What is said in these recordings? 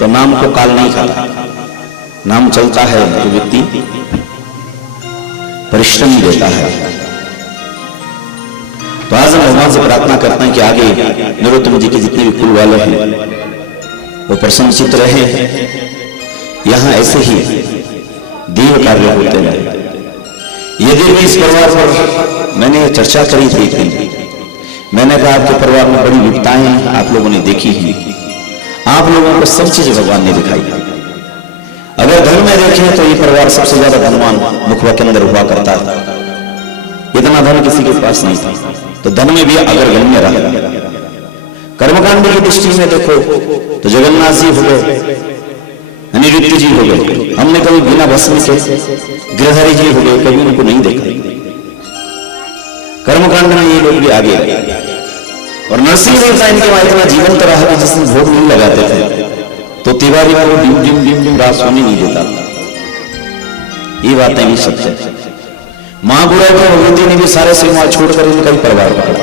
तो नाम को काल नहीं खाता, नाम चलता है तो व्यक्ति परिश्रम देता है। तो आज हम भगवान से प्रार्थना करते हैं कि आगे नरोत्तम जी के जितने भी कुल वाले हैं वो प्रसन्नचित्त रहे, यहां ऐसे ही देव कार्य होते रहे। यदि भी इस परिवार पर मैंने चर्चा करी थी, मैंने कहा आपके परिवार में बड़ी विपदाएं आप लोगों ने देखी हैं, आप लोगों को सब चीज भगवान ने दिखाई। अगर धन में देखें तो ये परिवार सबसे ज्यादा धनवान मुखवा के अंदर हुआ करता था, इतना धन किसी के पास नहीं था, तो धन में भी अग्रगण्य रहा। कर्मकांड की दृष्टि में देखो तो जगन्नाथ जी हो गए, अनिरुद्ध जी हो गए, हमने कभी बिना भस्म के गिरधारी जी हो गए, कभी उनको नहीं देखा। कर्मकांड में ये लोग भी आगे और नरसिंह देवता इनके वहां इतना जीवंत रहा कि जिसमें भोग नहीं लगाते थे तो तिवारी को डिम डिम डिम डिम रात सोने नहीं देता। ये बातें भी सत्य है। मां बुरा को भगवती ने भी सारे सीमा छोड़कर इनका ही परिवार पकड़ा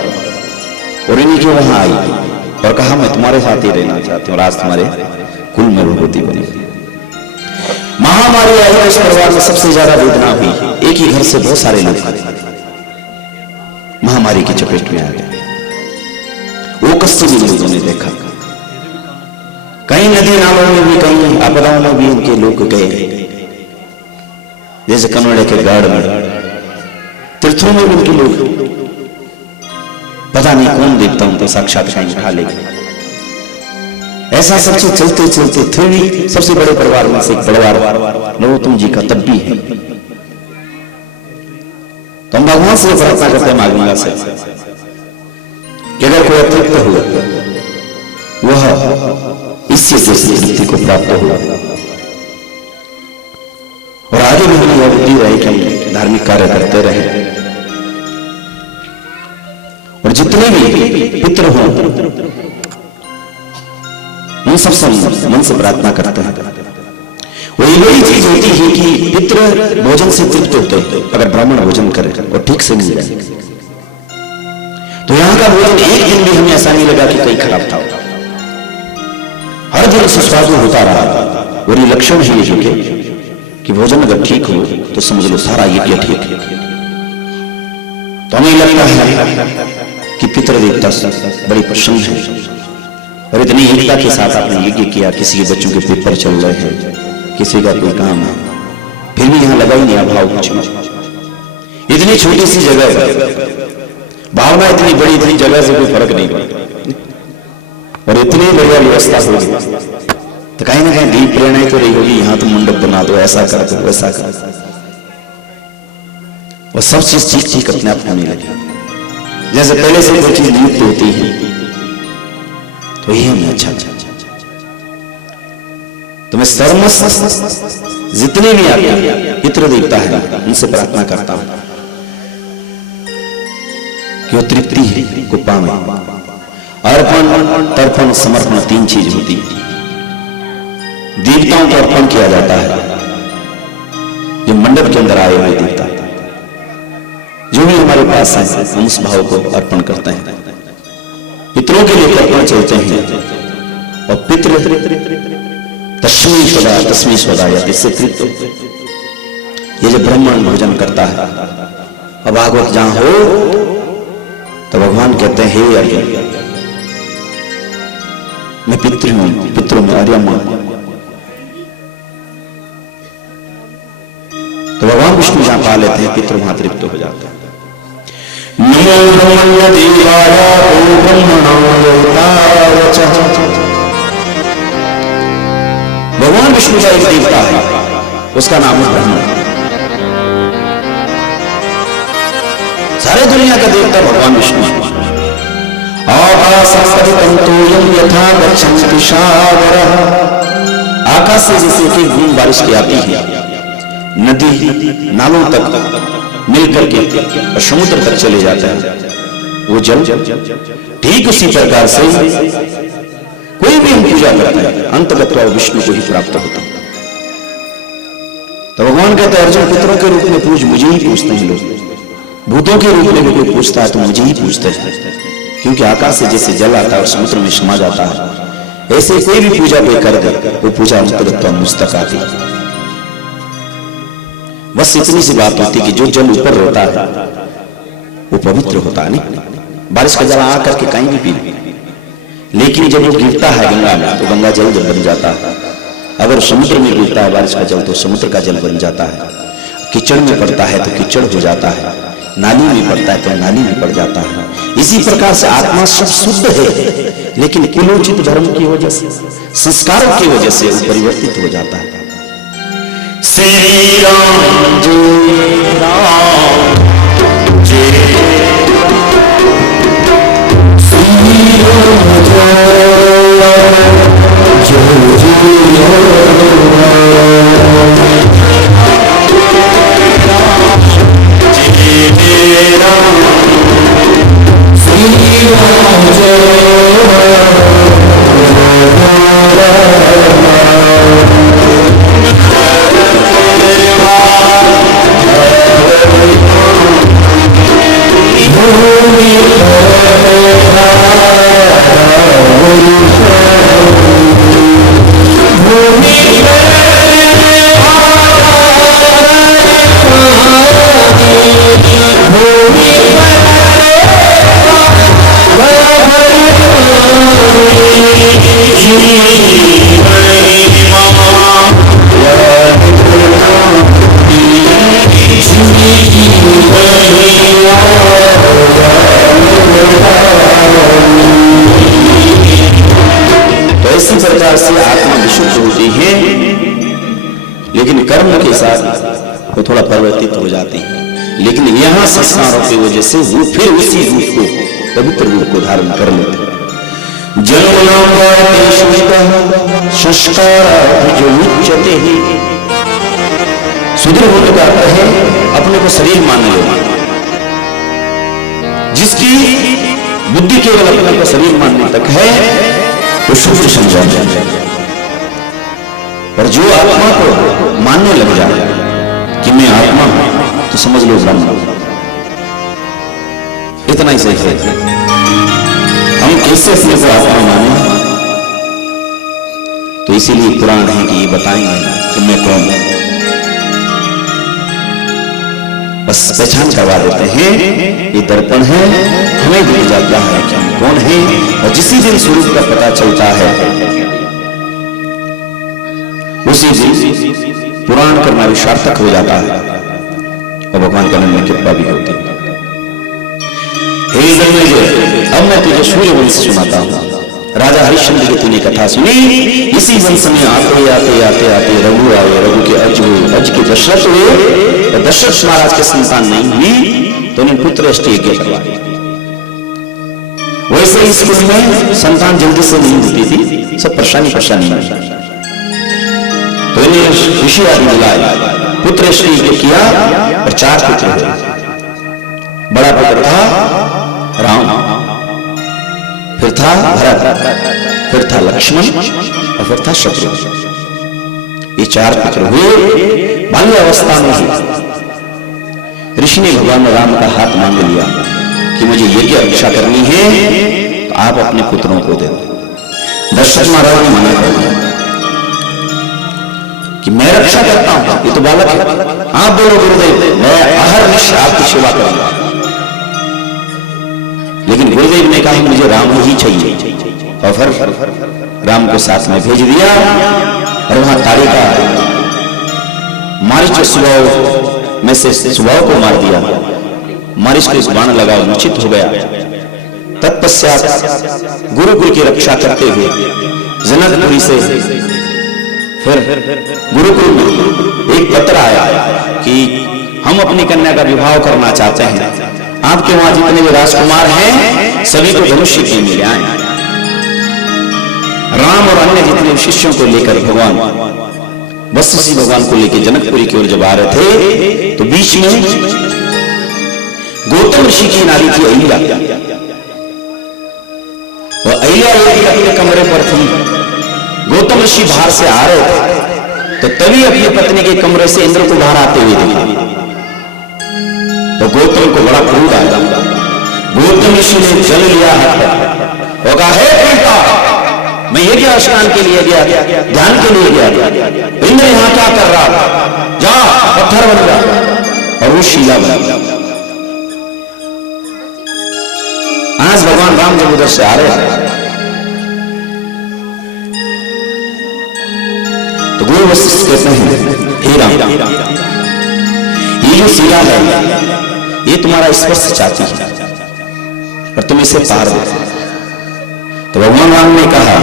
और इन्हीं के वहां आई और कहा मैं तुम्हारे साथ ही रहना चाहती हूँ, आज तुम्हारे कुल में भगवती बनी। महामारी आई, इस परिवार में सबसे ज्यादा वेदना हुई, एक ही घर से बहुत सारे लोग महामारी की चपेट में आ गए। वो कष्ट भी लोगों ने देखा, कई नदी नालों में भी, कई आपदाओं में भी उनके लोग गए, जैसे कन्नौड़े के गाड़ में, तीर्थों में भी उनके लोग, पता नहीं कौन देवता उनको साक्षात उठा लेगा। ऐसा सब चीज चलते चलते फिर भी सबसे बड़े परिवार में से एक परिवार नरोत्तम जी का तब भी है। तो हम भगवान से प्रार्थना करते हैं मागंगा से कि अगर कोई अतृप्त हो वह इससे जैसी स्थिति को प्राप्त हो और आगे भी हमें यह बुद्धि रहे कि हम धार्मिक कार्य करते रहे और जितने भी पितृ हों उन सबसे मन से प्रार्थना करते हैं। वही बड़ी चीज होती है कि पितृ भोजन से तृप्त होते हैं अगर ब्राह्मण भोजन करे और ठीक से मिल जाए। तो यहां का भोजन एक दिन भी हमें ऐसा नहीं लगा कि कहीं खराब था, हर दिन सुस्वादु होता रहा। और ये लक्षण है ये कि भोजन अगर ठीक हो तो समझ लो सारा यज्ञ ठीक है। तो हमें लगता है कि पितृदेवता बड़ी प्रसन्न है और इतनी एकता के साथ आपने यज्ञ किया। किसी के बच्चों के पेपर चल रहे हैं, किसी का कोई काम है, फिर भी यहां लगा ही नहीं अभाव कुछ में। इतनी छोटी सी जगह है, भावना इतनी बड़ी, इतनी जगह से कोई फर्क नहीं पड़ता और इतनी बढ़िया व्यवस्था होगी तो कहीं ना कहीं दीप प्रेरणा तो रही होगी, यहां तो मंडप बना दो, ऐसा कर दो, वैसा कर दो, और सब चीज ठीक ठीक अपने आप होने लगी। जैसे पहले से कोई चीज नियुक्त होती है तो ये हमें अच्छा तो मैं सर्वस्व जितने भी आगे पितृ देवता है उनसे प्रार्थना करता हूं कि वो तृप्ति को पावे। अर्पण, तर्पण, समर्पण तीन चीज होती है। देवताओं को अर्पण किया जाता है, जो मंडप के अंदर आए हुए देवता, जो भी हमारे पास है हम उस भाव को अर्पण करते हैं। पितरों के लिए तर्पण चलते हैं और पितृ तस्मै स्वदा तस्मै स्वदा या इससे तृप्त, ये जो ब्राह्मण भोजन करता है और भागवत जहां हो तो भगवान कहते हैं हे अर्जुन मैं पितृ हूं, पितरों में आर्यमा। तो भगवान विष्णु जहां पा लेते हैं पितृ वहां तृप्त हो जाते हैं। नमो ब्रह्मण्य देवाय ओ ब्रह्मणाय च। भगवान विष्णु का एक देवता है, उसका नाम है ब्रह्मा। सारे दुनिया का देवता भगवान विष्णु है। आकाश से जैसे कि बूंद बारिश की आती है, नदी नालों तक मिलकर के और समुद्र तक चले जाता है वो जल, ठीक उसी प्रकार से कोई भी हम पूजा करते हैं अंतगत्वा विष्णु को ही प्राप्त होता है। तो भगवान कहते हैं अर्जुन पितरों के रूप में पूज, मुझे ही पूछते हैं लोग। भूतों के रूप में भी कोई पूछता है तो मुझे ही पूछते हैं, क्योंकि आकाश से जैसे जल आता है और समुद्र में समा जाता है, ऐसे कोई भी पूजा कोई कर दे वो पूजा अंतरत्व मुस्तक आती। बस इतनी सी बात होती कि जो जल ऊपर होता है वो पवित्र होता है। नहीं, बारिश का जल आकर के कहीं भी पी, लेकिन जब वो गिरता है गंगा में तो गंगा जल बन जाता है। अगर समुद्र में गिरता है बारिश का जल तो समुद्र का जल बन जाता है। कीचड़ में पड़ता है तो कीचड़ हो जाता है, नाली में पड़ता है तो नाली में पड़ जाता है। इसी प्रकार से आत्मा सब शुद्ध है, लेकिन कुलोचित धर्म की वजह से, संस्कारों की वजह से वो परिवर्तित हो जाता है। श्री राम जय राम जय श्री राम प्रकार से आत्मा विशुद्ध होती है, लेकिन कर्म के साथ वो थोड़ा परिवर्तित हो जाती है। लेकिन यहां संस्कारों की वजह से वो फिर उसी रूप को, पवित्र रूप को धारण कर लेते हैं। सुदृढ़ होने का अर्थ है अपने को शरीर मान लेना। जिसकी बुद्धि केवल अपने को शरीर मानने तक है वो शुद्ध समझा जाए, और जो आत्मा को मानने लग जाए कि मैं आत्मा हूं तो समझ लो ब्रह्म। इतना ही सही है। हम कैसे अपने को आत्मा माने, तो इसीलिए पुराण है कि ये बताएंगे कि मैं कौन हूं। बस पहचान करवा देते हैं, ये दर्पण है, हमें दिख जाता है कि हम कौन हैं। और जिसी दिन स्वरूप का पता चलता है उसी दिन पुराण करना भी सार्थक हो जाता है और भगवान का नाम में कृपा भी होती है। हे जन्मेजय, अब मैं तुझे सूर्य वंश सुनाता हूं। राजा हरिश्चंद्र की तूने कथा सुनी। इसी वंश में आते आते आते आते रघु आए, रघु के अज हुए, अज के दशरथ हुए, और दशरथ महाराज के संतान नहीं हुई तो उन्हें पुत्र अष्ट यज्ञ करवाए। वैसे इस कुल में संतान जल्दी से नहीं होती थी, सब परेशानी तो इन्हें ऋषि आदि बुलाए, पुत्र अष्ट यज्ञ किया और 4 पुत्र हुए। बड़ा पुत्र था राम, फिर था भरत, फिर था लक्ष्मण और फिर था शत्रुघ्न। ये 4 पुत्र हुए। बाल्यावस्था में ही ऋषि ने भगवान राम का हाथ मांग लिया कि मुझे यज्ञ रक्षा करनी है तो आप अपने पुत्रों को दे दो। दशरथ महाराज ने मना कर दिया कि मैं रक्षा करता हूं, ये तो बालक है। आप बोलो गुरुदेव, मैं अहर्निश आपकी सेवा करूंगा। लेकिन गुरुदेव ने कहा मुझे राम ही चाहिए, और फिर राम को साथ में भेज दिया। और वहां तारिका मारिच स्वभाव में से स्वभाव को मार दिया। मारिच को इस बाण लगा, मूर्छित हो गया। तत्पश्चात गुरुकुल की रक्षा करते हुए जनकपुरी से फिर गुरुकुल में एक पत्र आया कि हम अपनी कन्या का विवाह करना चाहते हैं, आपके वहां जितने भी राजकुमार हैं सभी को धनुष्य के मिले आए। राम और अन्य जितने शिष्यों को लेकर भगवान वशिष्ठ भगवान को लेकर जनकपुरी की ओर जब आ रहे थे तो बीच में गौतम ऋषि की नारी थी अहिल्या, और अहिल्या एक अपने कमरे पर थी। गौतम ऋषि बाहर से आ रहे थे तो तभी अपनी पत्नी के कमरे से इंद्र को बाहर आते हुए देखा। तो गौतम को बड़ा क्रोध आया। गौतम ऋषि ने जल लिया हाथ और कहा, हे पिता, मैं यज्ञ स्नान के लिए गया था, ध्यान के लिए गया था। इंद्र यहां क्या कर रहा था? जा पत्थर बन गया और वो शिला बन गया। आज भगवान राम जब उधर से आ रहे हैं तो गुरु वशिष्ठ कहते हैं, हे राम, ये जो शिला है ये तुम्हारा स्पर्श चाहती है और तुम इसे पार दो। तो भगवान राम ने कहा,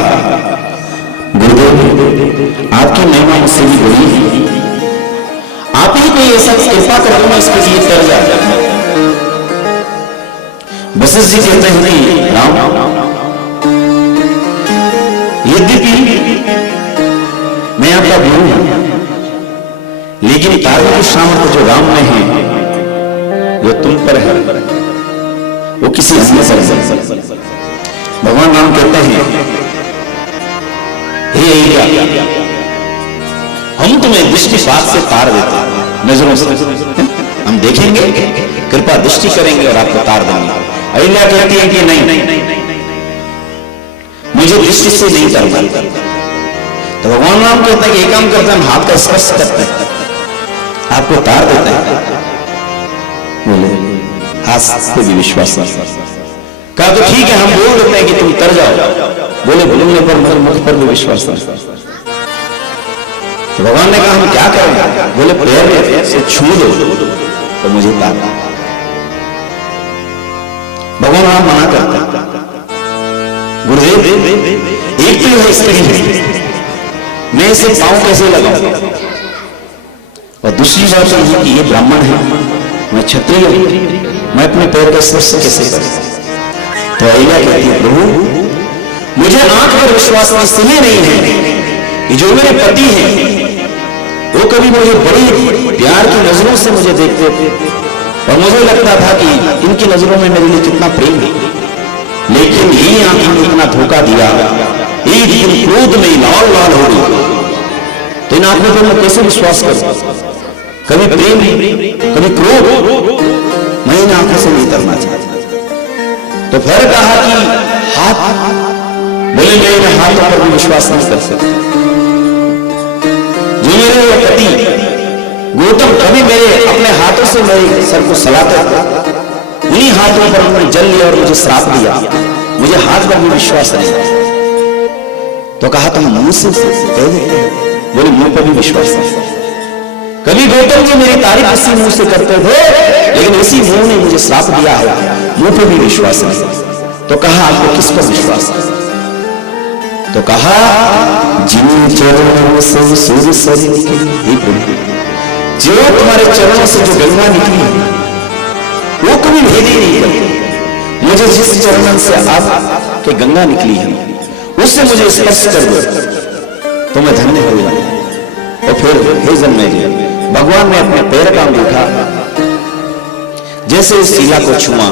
गुरुदेव आपकी महिमा मुझसे भी बड़ी है, आप ही कोई ऐसा कृपा कर दो मैं इसके लिए कर जाता। वशिष्ठ जी कहते हैं कि राम, यद्यपि मैं आपका गुरु हूं लेकिन कार्य सामर्थ्य जो राम में है वो तुम पर है, वो किसी अन्य पर। भगवान राम कहते हैं, हे अय्या, हम तुम्हें दृष्टिपात से तार देते हैं, नजरों से हम देखेंगे, कृपा दृष्टि करेंगे और आपको तार देंगे। अय्या कहती है कि नहीं, मुझे दृष्टि से नहीं तारना। तो भगवान राम कहते हैं कि एक काम करते हैं, हम हाथ का स्पर्श करते हैं, आपको तार देते हैं। बोले हाथ पे भी विश्वास कहा तो ठीक है, हम बोल देते हैं कि तुम तर जाओ। बोले बोलने पर मगर मुख पर भी विश्वास नहीं। तो भगवान ने कहा हम क्या करेंगे? बोले पैर से छू दो तो मुझे तार। भगवान राम मना करते, गुरुदेव एक तो है स्त्री, मैं इसे पांव कैसे लगाऊं? और दूसरी बात यह कि ये ब्राह्मण है, मैं क्षत्रिय हूं, मैं अपने पैर का स्पर्श कैसे करूं? तो अय्या कहती है, प्रभु मुझे आंख पर विश्वास इसलिए नहीं है कि जो मेरे पति हैं वो कभी मुझे बड़ी प्यार की नजरों से मुझे देखते थे और मुझे लगता था कि इनकी नजरों में मेरे लिए कितना प्रेम है, लेकिन यही आंखों ने इतना धोखा दिया, एक दिन क्रोध में लाल लाल हो गई। तो इन आंखों पर मैं कैसे विश्वास करूं? कभी प्रेम कभी क्रोध, मैं इन आंखों से नहीं करना चाहता। तो फिर कहा कि हाथ, बोले मैं इन हाथों पर भी विश्वास नहीं कर सकता। जो मेरे पति गौतम कभी मेरे अपने हाथों से मेरे सर को सलाते थे, उन्हीं हाथों पर उन्होंने जल लिया और मुझे श्राप दिया, मुझे हाथ पर भी विश्वास नहीं। तो कहा तुम मुंह से कह देते, बोले मुंह पर भी विश्वास नहीं। कभी गौतम जी मेरी तारीफ इसी मुंह से करते थे, लेकिन इसी मुंह ने मुझे श्राप दिया है, मुंह पर भी विश्वास नहीं। तो कहा आपको किस पर विश्वास है? तो कहा जिन चरणों से सूर्य सरी निकली, जो तुम्हारे चरणों से जो गंगा निकली वो कभी भेद ही नहीं करती। मुझे जिस चरण से आप के गंगा निकली है उससे मुझे स्पर्श कर दो तो मैं धन्य हो जाऊं। और फिर हे जन्मे भगवान ने अपने पैर का अंगूठा जैसे उस शिला को छुआ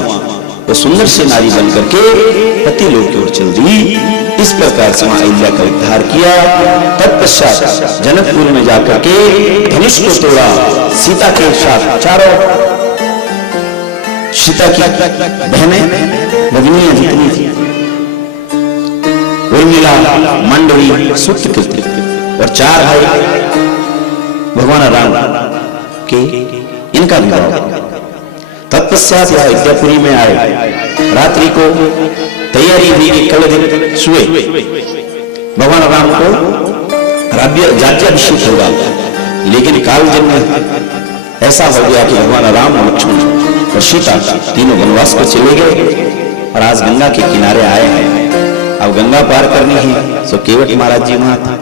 तो सुंदर से नारी बनकर के पति लोक की ओर चल दी। इस प्रकार से अहिल्या का उद्धार किया। तत्पश्चात जनकपुर में जाकर के धनुष को तोड़ा, सीता के साथ चारों सीता की बहनें भगिनियां जितनी थी उर्मिला, मंडवी, सुतकृति और चार भाई भगवान राम के इनका विवाह। तत्पश्चात यह अयोध्यापुरी में आए। रात्रि को तैयारी हुई कि कल दिन सुए भगवान राम को राज्याभिषेक होगा, लेकिन कालजन में ऐसा हो गया कि भगवान राम और लक्ष्मण और सीता तीनों वनवास को चले गए और आज गंगा के किनारे आए हैं। अब गंगा पार करनी है तो केवट महाराज जी वहां था।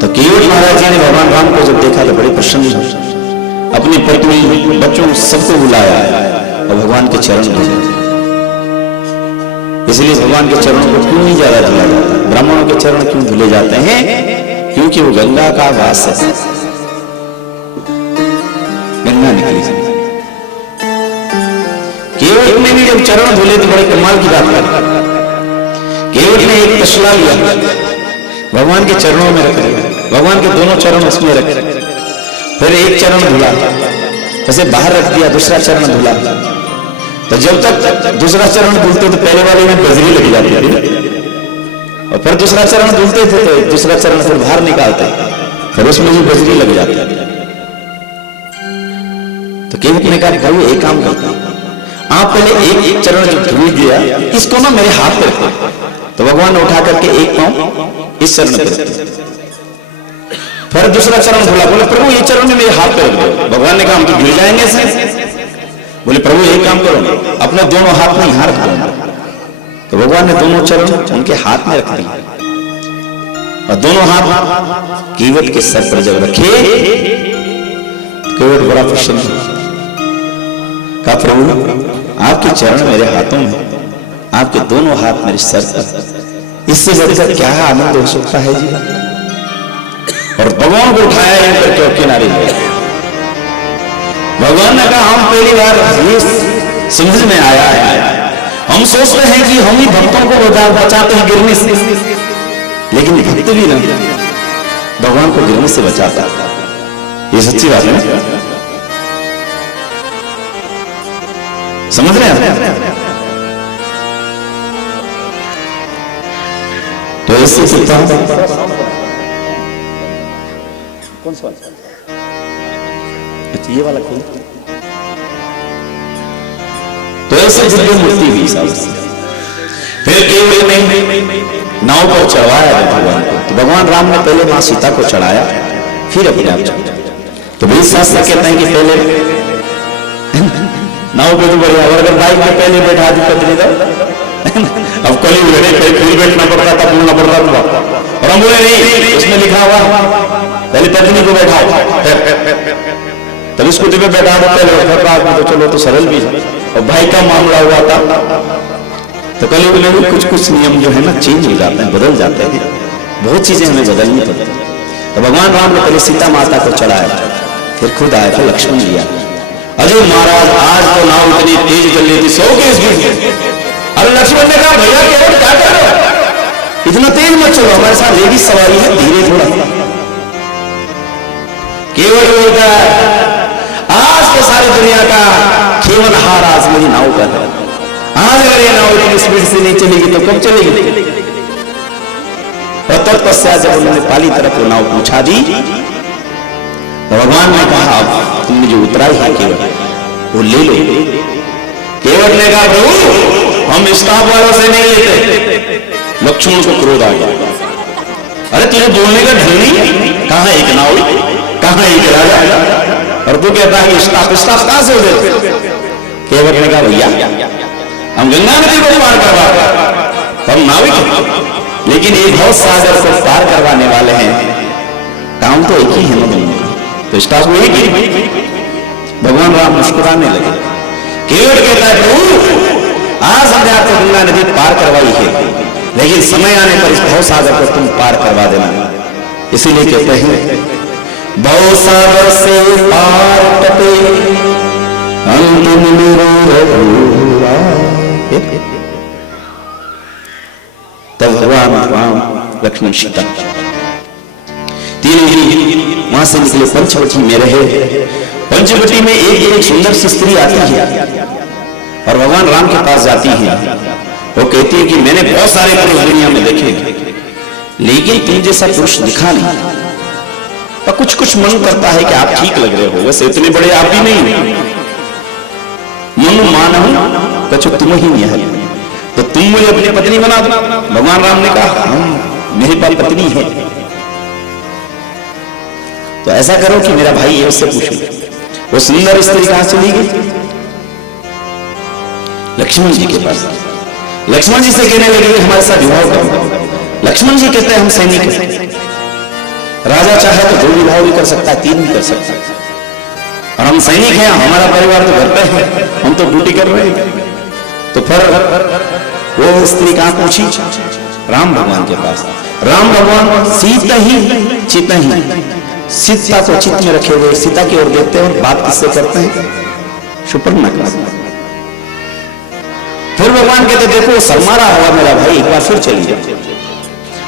तो केवट महाराज जी ने भगवान राम को जब देखा तो बड़े प्रसन्न हुए, अपनी पत्नी बच्चों सबको बुलाया और भगवान के चरण धोए। इसलिए भगवान के चरणों को क्यों नहीं ज्यादा धुला जाता? ब्राह्मणों के चरण क्यों धुले जाते हैं? क्योंकि वो गंगा का वास है, गंगा निकली। केवट ने भी जब चरण धुले तो बड़े कमाल की बात कर, केवट ने एक तसला लिया, भगवान के चरणों में रख दिया, भगवान के दोनों चरण उसमें रखे, फिर एक चरण धुला, उसे बाहर रख दिया, दूसरा चरण धुला। तो जब तक दूसरा चरण धुलते तो पहले वाले में बजरी लग जाती थी, और फिर दूसरा चरण धुलते थे तो दूसरा चरण फिर बाहर निकालते, फिर उसमें भी बजरी लग जाती। तो केवट ने कहा प्रभु एक काम करता हूं, आप पहले एक चरण जो धुल गया इसको ना मेरे हाथ पे रखो। तो भगवान ने उठा करके एक पांव इस चरण पे रखा, फिर दूसरा चरण धुला, बोले प्रभु ये चरण में मेरे हाथ पे रख दो। भगवान ने कहा हम तो गिर जाएंगे ऐसे। बोले प्रभु एक काम करो, अपने दोनों हाथ में यहां रख दो। तो भगवान ने दोनों चरण उनके हाथ में रख दिए और दोनों हाथ केवट के सर पर जब रखे, केवट बड़ा प्रसन्न कहा प्रभु आपके चरण मेरे हाथों में, आपके दोनों हाथ मेरे सर पर, इससे बढ़कर क्या आनंद हो सकता है जी। और भगवान को उठाया इनकर क्यों किनारे में। भगवान ने कहा हम पहली बार ये समझ में आया है, हम सोचते हैं कि हम ही भक्तों को बचाते हैं गिरने से, लेकिन भक्त भी नहीं भगवान को गिरने से बचाता। ये सच्ची बात है, समझ रहे हैं? तो इससे सीखता हूं कौन सा ये वाला कौन? तो ऐसे दिव्य मूर्ति हुई साहब। फिर केवट ने नाव पर चढ़वाया भगवान को। तो भगवान राम ने पहले मां सीता को चढ़ाया, फिर अपने आप चढ़ाया। तो भी शास्त्र कहते हैं कि पहले नाव पे तो बढ़िया, अगर बाइक में पहले बैठा दी पत्नी तो अब कल ही बैठना पड़ता था, बोलना पड़ता था। और हम बोले नहीं, उसमें लिखा हुआ पहले पत्नी को बैठा, तब स्कूटी पे बैठा दो पहले, फिर बाद में तो चलो तो सरल भी है। और भाई का मामला हुआ था तो कल में कुछ नियम जो है ना चेंज हो जाते हैं, बदल जाते हैं, बहुत चीजें हमें बदलनी पड़ती। तो भगवान राम ने पहले सीता माता को चढ़ाया, फिर खुद आया, फिर लक्ष्मण जी आया। अजय महाराज आज तो नाव इतनी तेज चल रही थी 100 के स्पीड में। अरे लक्ष्मण ने कहा भैया केवट क्या कर रहे हो, इतना तेज मत चलो, हमारे साथ लेडीज सवारी है, धीरे थोड़ा। केवट बोलता है आज तो सारी दुनिया का केवलहार आज मेरी नाव पर है, आज अगर ये नाव इतनी स्पीड से नहीं चलेगी तो कब चलेगी। और तत्पश्चात जब उन्होंने पाली तरफ नाव पहुंचा दी तो भगवान ने कहा तुमने जो उतराई है केवट वो ले लो। केवट ने कहा प्रभु हम स्टाफ वालों से नहीं लेते। लक्ष्मण को क्रोध आ गया, अरे तुझे बोलने का ढंग नहीं, कहां एक नाव, कहां एक राजा, और तू कहता है स्टाफ कहां से हो गए। केवट ने कहा भैया हम गंगा नदी को पार करवा, हम नाविक, लेकिन एक भव सागर को पार करवाने वाले हैं, काम तो एक ही है ना दोनों का, तो स्टाफ में एक ही। भगवान राम मुस्कुराने लगे। केवट कहता है प्रभु आज हमने आपको गंगा नदी पार करवाई है, लेकिन समय आने पर इस भव सागर को तुम पार करवा देना। इसीलिए कहते हैं भव सागर से पार कटे अंतिम तब भगवान राम लक्ष्मण सीता तीनों ही वहां से निकले, पंचवटी में रहे। पंचवटी में एक सुंदर सी स्त्री आती है और भगवान राम के पास जाती है। वो कहती है कि मैंने बहुत सारे पुरुष दुनिया में देखे, लेकिन तुम जैसा पुरुष दिखा नहीं। और कुछ मन करता है कि आप ठीक लग रहे हो, वैसे इतने बड़े आप भी नहीं, मनु मानहु कछु तुम ही नहीं है, तो तुम मुझे अपनी पत्नी बना दो। भगवान राम ने कहा हम मेरे पास पत्नी है, तो ऐसा करो कि मेरा भाई है उससे पूछो। वो सुंदर स्त्री कहां चली गई, लक्ष्मण जी के पास। लक्ष्मण जी से कहने लगे हमारे साथ विवाह करो। लक्ष्मण जी कहते हैं हम सैनिक हैं, राजा चाहे तो 2 विवाह भी कर सकता है, 3 भी कर सकता है, और हम सैनिक हैं, हमारा परिवार तो घर पे है, हम तो ड्यूटी कर रहे हैं। तो फिर वो स्त्री कहां पहुंची, राम भगवान के पास। राम भगवान सीता ही सीता को चित्त में रखे हुए सीता की ओर देखते हैं और बात किससे करते हैं, शूर्पणखा। फिर भगवान कहते देखो शर्मा रहा होगा मेरा भाई, एक बार फिर चली जाए।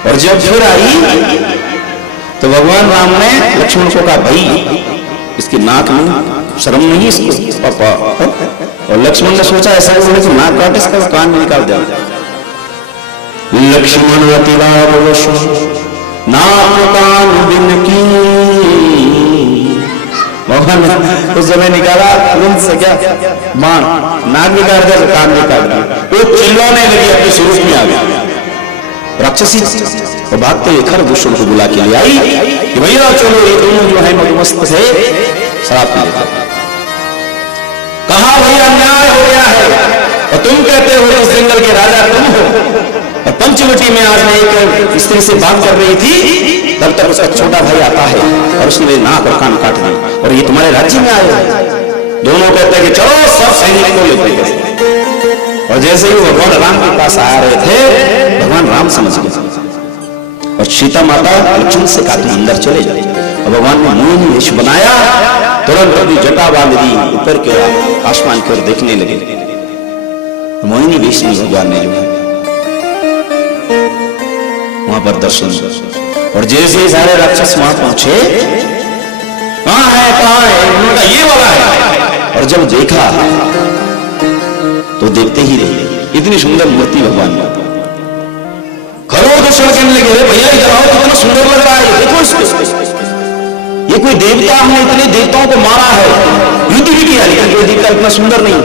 और जब फिर आई तो भगवान राम ने लक्ष्मण को कहा भाई इसकी नाक में शर्म नहीं इसको पापा। और लक्ष्मण ने सोचा ऐसा बोले कि नाक काट इसका कान में निकाल दिया। लक्ष्मण अतिरावश नाक बिन की। भगवान उस समय निकाला तुरंत से क्या बाण, नाक भी काट दिया, कान भी काट दिया। वो चिल्लाने लगी, अपने स्वरूप में आ गया राक्षसी। और भागते हुए खरदूषण को बुला के ले आई कि भैया चलो ये दोनों जो है मधुमस्त से शराब पी लेते। कहा भैया अन्याय हो गया है, और तुम कहते हो इस जंगल के राजा तुम हो। और पंचवटी में आज मैं एक स्त्री से बात कर रही थी, तब तक उसका छोटा भाई आता है और उसने नाक और कान काट दिए, और ये तुम्हारे राज्य में आए। दोनों कहते हैं कि चलो सब सैनिक को लेते हैं। और जैसे ही भगवान राम के पास आ रहे थे, भगवान राम समझ गए और सीता माता लक्ष्मण से कहा तुम अंदर चले जाए। और भगवान ने मोहिनी वेश बनाया, तुरंत अपनी जटा बांध दी, ऊपर के आसमान की ओर देखने लगे। मोहिनी वेश में भगवान ने जो है वहां पर दर्शन। और जैसे ही सारे राक्षस वहां पहुंचे, कहां है उन्होंने ये वाला है। और जब देखा तो देखते ही रहे, इतनी सुंदर मूर्ति भगवान ने। खरोदूषण कहने लगे, भैया इधर आओ, कितना सुंदर लग रहा है, देखो इसको। ये कोई देवता, हमने इतने देवताओं को मारा है, युद्ध भी किया, लेकिन कोई देवता इतना सुंदर नहीं।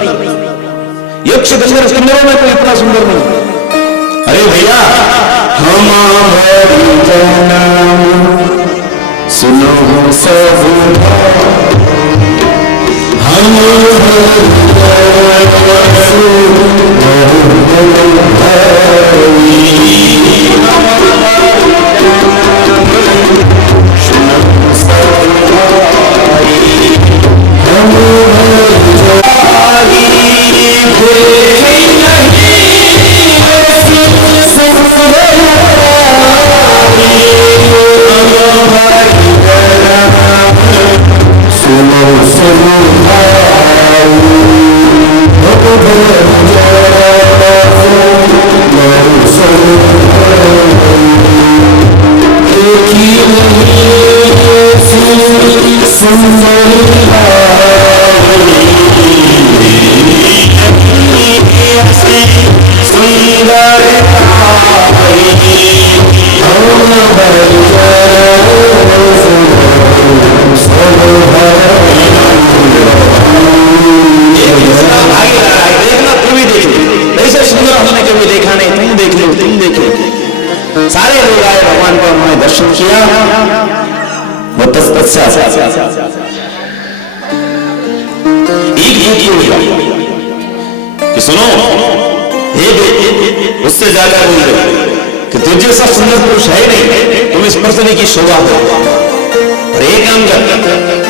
यक्ष गंधर्व किन्नरों में कोई इतना सुंदर नहीं। अरे भैया हमारी जन्म सुनो सब, सारे लोग आए, भगवान को उन्होंने दर्शन किया। वो तपस्या एक कि सुनो, उससे जाकर बोल रहे कि तुझे सब सुंदर पुरुष है नहीं, तुम इस पर्सने की शोभा हो। और एक अंग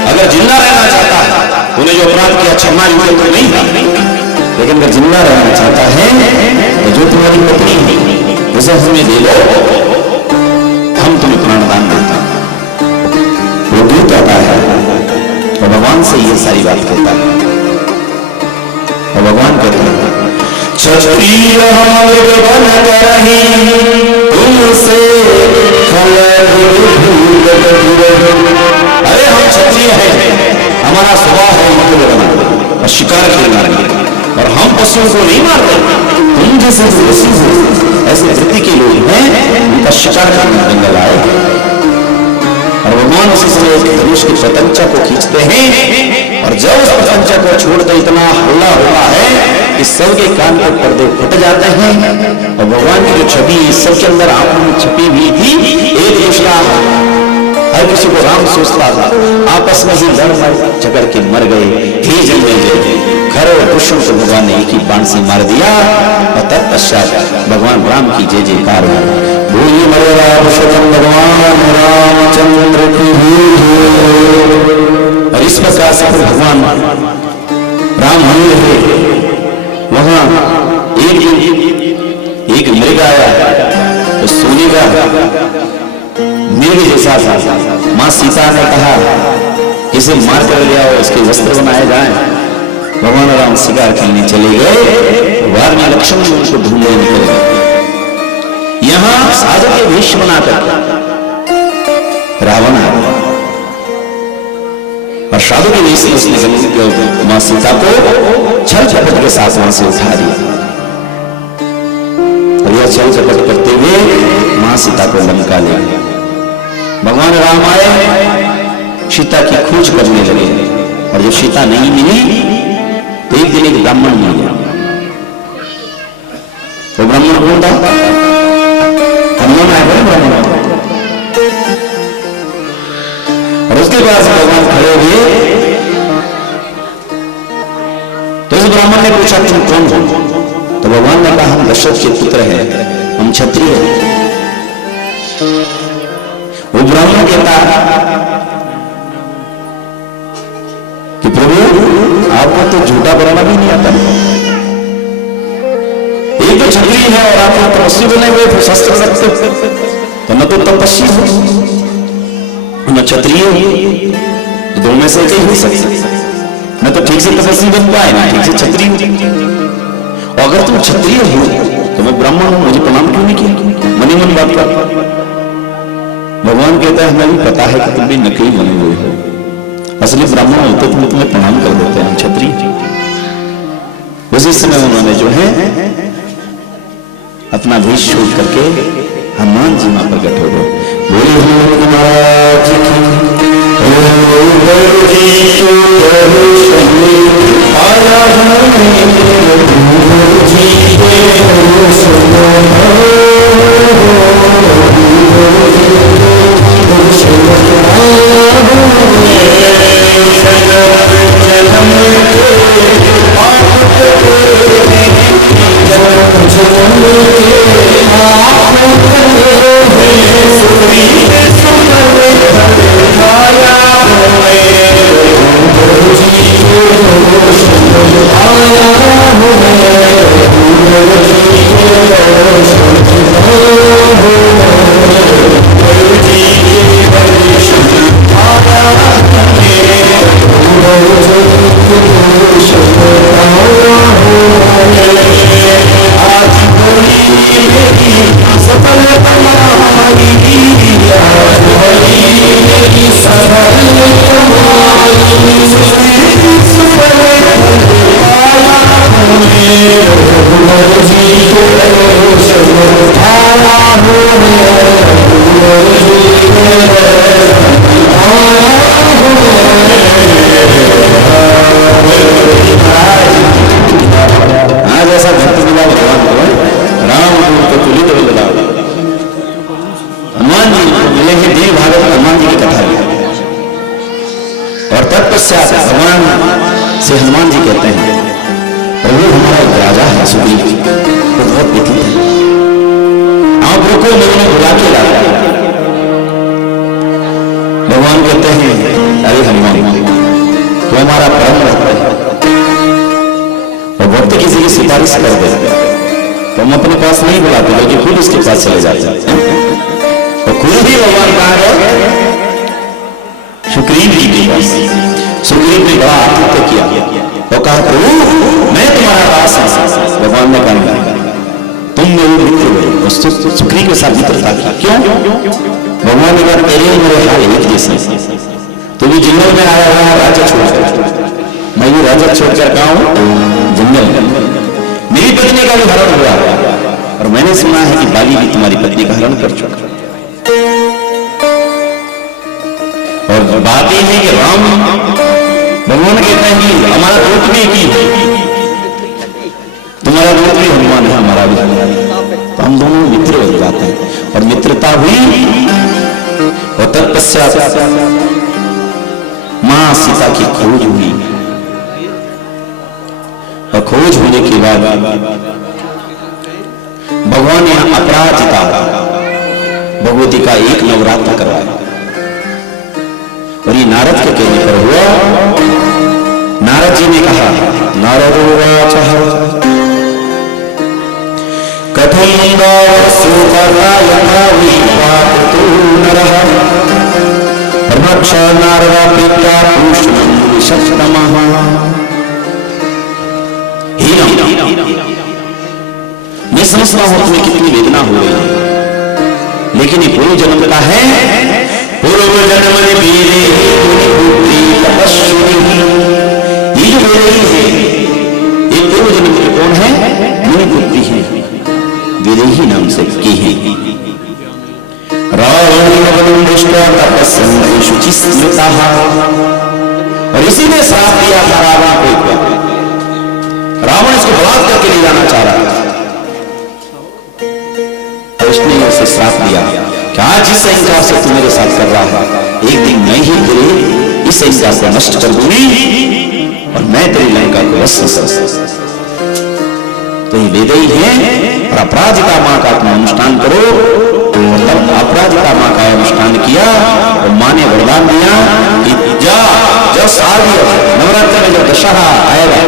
अगर जिंदा रहना चाहता है, तूने जो अपराध किया क्षमा योग्य तो नहीं था, लेकिन अगर जिंदा रहना चाहता है तो जो तुम्हारी पत्नी है उसे हमें दे लो, हम तुम्हें प्राणदान देते हैं। वो दूत आता है और भगवान से ये सारी बात कहता है। और भगवान कहते हैं क्षत्रिय तुमसे, अरे हम क्षत्रिय हैं, हमारा स्वभाव है युद्ध करना और शिकार करना, और हम पशुओं को नहीं मारते। तुम जैसे पशु हो, ऐसे वृत्ति के लोग हैं, उनका शिकार करने जंगल आए। और भगवान उसी समय धनुष की पतंचा को खींचते हैं, और जब उस पतंचा को छोड़कर इतना हल्ला हुआ है कि सबके कान के पर्दे फट जाते हैं। और भगवान की जो छवि सबके अंदर आंखों में छपी हुई थी, एक दूसरा हर किसी को राम सोचता था, आपस में ही लड़ झगड़ के मर गए। हे जंगल खर और दुष्मन को भगवान ने एक ही बाण से मार दिया। और तत्पश्चात भगवान राम की जय जयकार हो। बोलिए भगवान रामचंद्र की। और इस प्रकार से भगवान राम हुए थे। वहां एक मृग आया, तो सोने का मृग जैसा था। मां सीता ने कहा इसे मार कर ले आओ, इसके वस्त्र बनाए जाए। भगवान राम शिकार खेलने चले गए, वार में लक्ष्मण उनको ढूंढने निकल गए। यहां साधु के वेश बनाकर रावण आया और साधु के वेश में उसने मां सीता को छल छपट के साथ वहां से उठा दिया। और यह छल कपट करते हुए मां सीता को लंका ले गए। भगवान राम आए, सीता की खोज करने लगे, और जब सीता नहीं मिली तो एक दिन एक ब्राह्मण मिल गया। वो ब्राह्मण कौन था? हनुमान आए थे ब्राह्मण, और उसके पास भगवान खड़े हुए तो उस ब्राह्मण ने पूछा तुम कौन हो? तो भगवान ने कहा हम दशरथ के पुत्र हैं, हम क्षत्रिय हैं। वो ब्राह्मण कहता कि प्रभु आपको तो झूठा बोलना भी नहीं आता, एक तो क्षत्रिय है और आप तपस्वी बने हुए शस्त्र रखते, तो न तो तपस्वी हो न क्षत्रिय हो, दोनों में से एक ही हो सकता, न तो ठीक से तपस्वी बन पाए ना ठीक से क्षत्रिय। और अगर तुम क्षत्रिय हो तो मैं ब्राह्मण हूं, मुझे प्रणाम क्यों नहीं किया? मनी मन बात कर। भगवान कहता है हमें भी पता है कि तुम भी नकली बने हुए हो, असली ब्राह्मण होते तो तुम्हें प्रणाम कर देते हैं, हम क्षत्रिय। उसी समय उन्होंने जो है अपना भेष छोड़ करके हनुमान जी मां प्रकट हो गए। बोले महाराज की भगवान से हनुमान जी कहते हैं प्रभु हमारा एक राजा है सुग्रीव जी, वो बहुत विधि है, आप रुको मैं उन्हें बुला के लाया। भगवान कहते हैं अरे हनुमान तो हमारा परम भक्त है, और भक्त किसी की सिफारिश कर दे तो हम अपने पास नहीं बुलाते बल्कि खुद उसके पास चले जाते हैं। तो खुद भी भगवान कहाँ गए? सुग्रीव जी के पास। सुग्रीव ने बड़ा आतिथ्य किया और कहा प्रभु मैं तुम्हारा दास हूं। भगवान ने कहा तुम मेरे मित्र हो। सुग्रीव के साथ मित्रता की क्यों? भगवान ने कहा तेरे मेरे हाल एक जैसे, तू भी जंगल में आया हुआ राज्य छोड़कर, मैं भी राज्य छोड़कर कहा हूं जंगल में। मेरी पत्नी का भी हरण हुआ और मैंने सुना है कि बाली भी तुम्हारी पत्नी का हरण कर चुका। और बात यह है कि राम भगवान कहते हैं कि हमारा दूत भी की तुम्हारा दूत भी हनुमान है, हमारा भी, तो हम दोनों मित्र हो जाते हैं। और मित्रता हुई और तत्पश्चात मां सीता की खोज हुई, और खोज होने के बाद भगवान ने अपराजिता भगवती का एक नवरात्र करवाया। और ये नारद के कहने पर हुआ। नारद जी ने कहा नारदोवाच कथम मैं समझता हूं तुम्हें कितनी वेदना हो रही है, लेकिन ये पूर्व जन्म का है। पूर्व जन्म में मेरे तपस्वी, ये जो मेरे ही है, ये पूर्व जन्म के कौन है? मुनि पुत्री है, मेरे ही दृष्ट्वा तपस्सन्ति शुचिस्मृताः। और इसी ने श्राप दिया था रावण को। रावण इसको बलात्कार करके ले जाना चाह रहा था, उसने उसे श्राप दिया कि आज इस अहंकार से तू मेरे साथ कर रहा है, एक दिन मैं ही तेरे इस अहंकार को नष्ट कर दूंगी और मैं तेरी लंका को वश कर। तो ये वेद ही है। और अपराजिता मां का तुम अनुष्ठान करो। और तब अपराजिता मां का अनुष्ठान किया और मां ने वरदान दिया कि जब शारदीय नवरात्र में जब दशहरा आएगा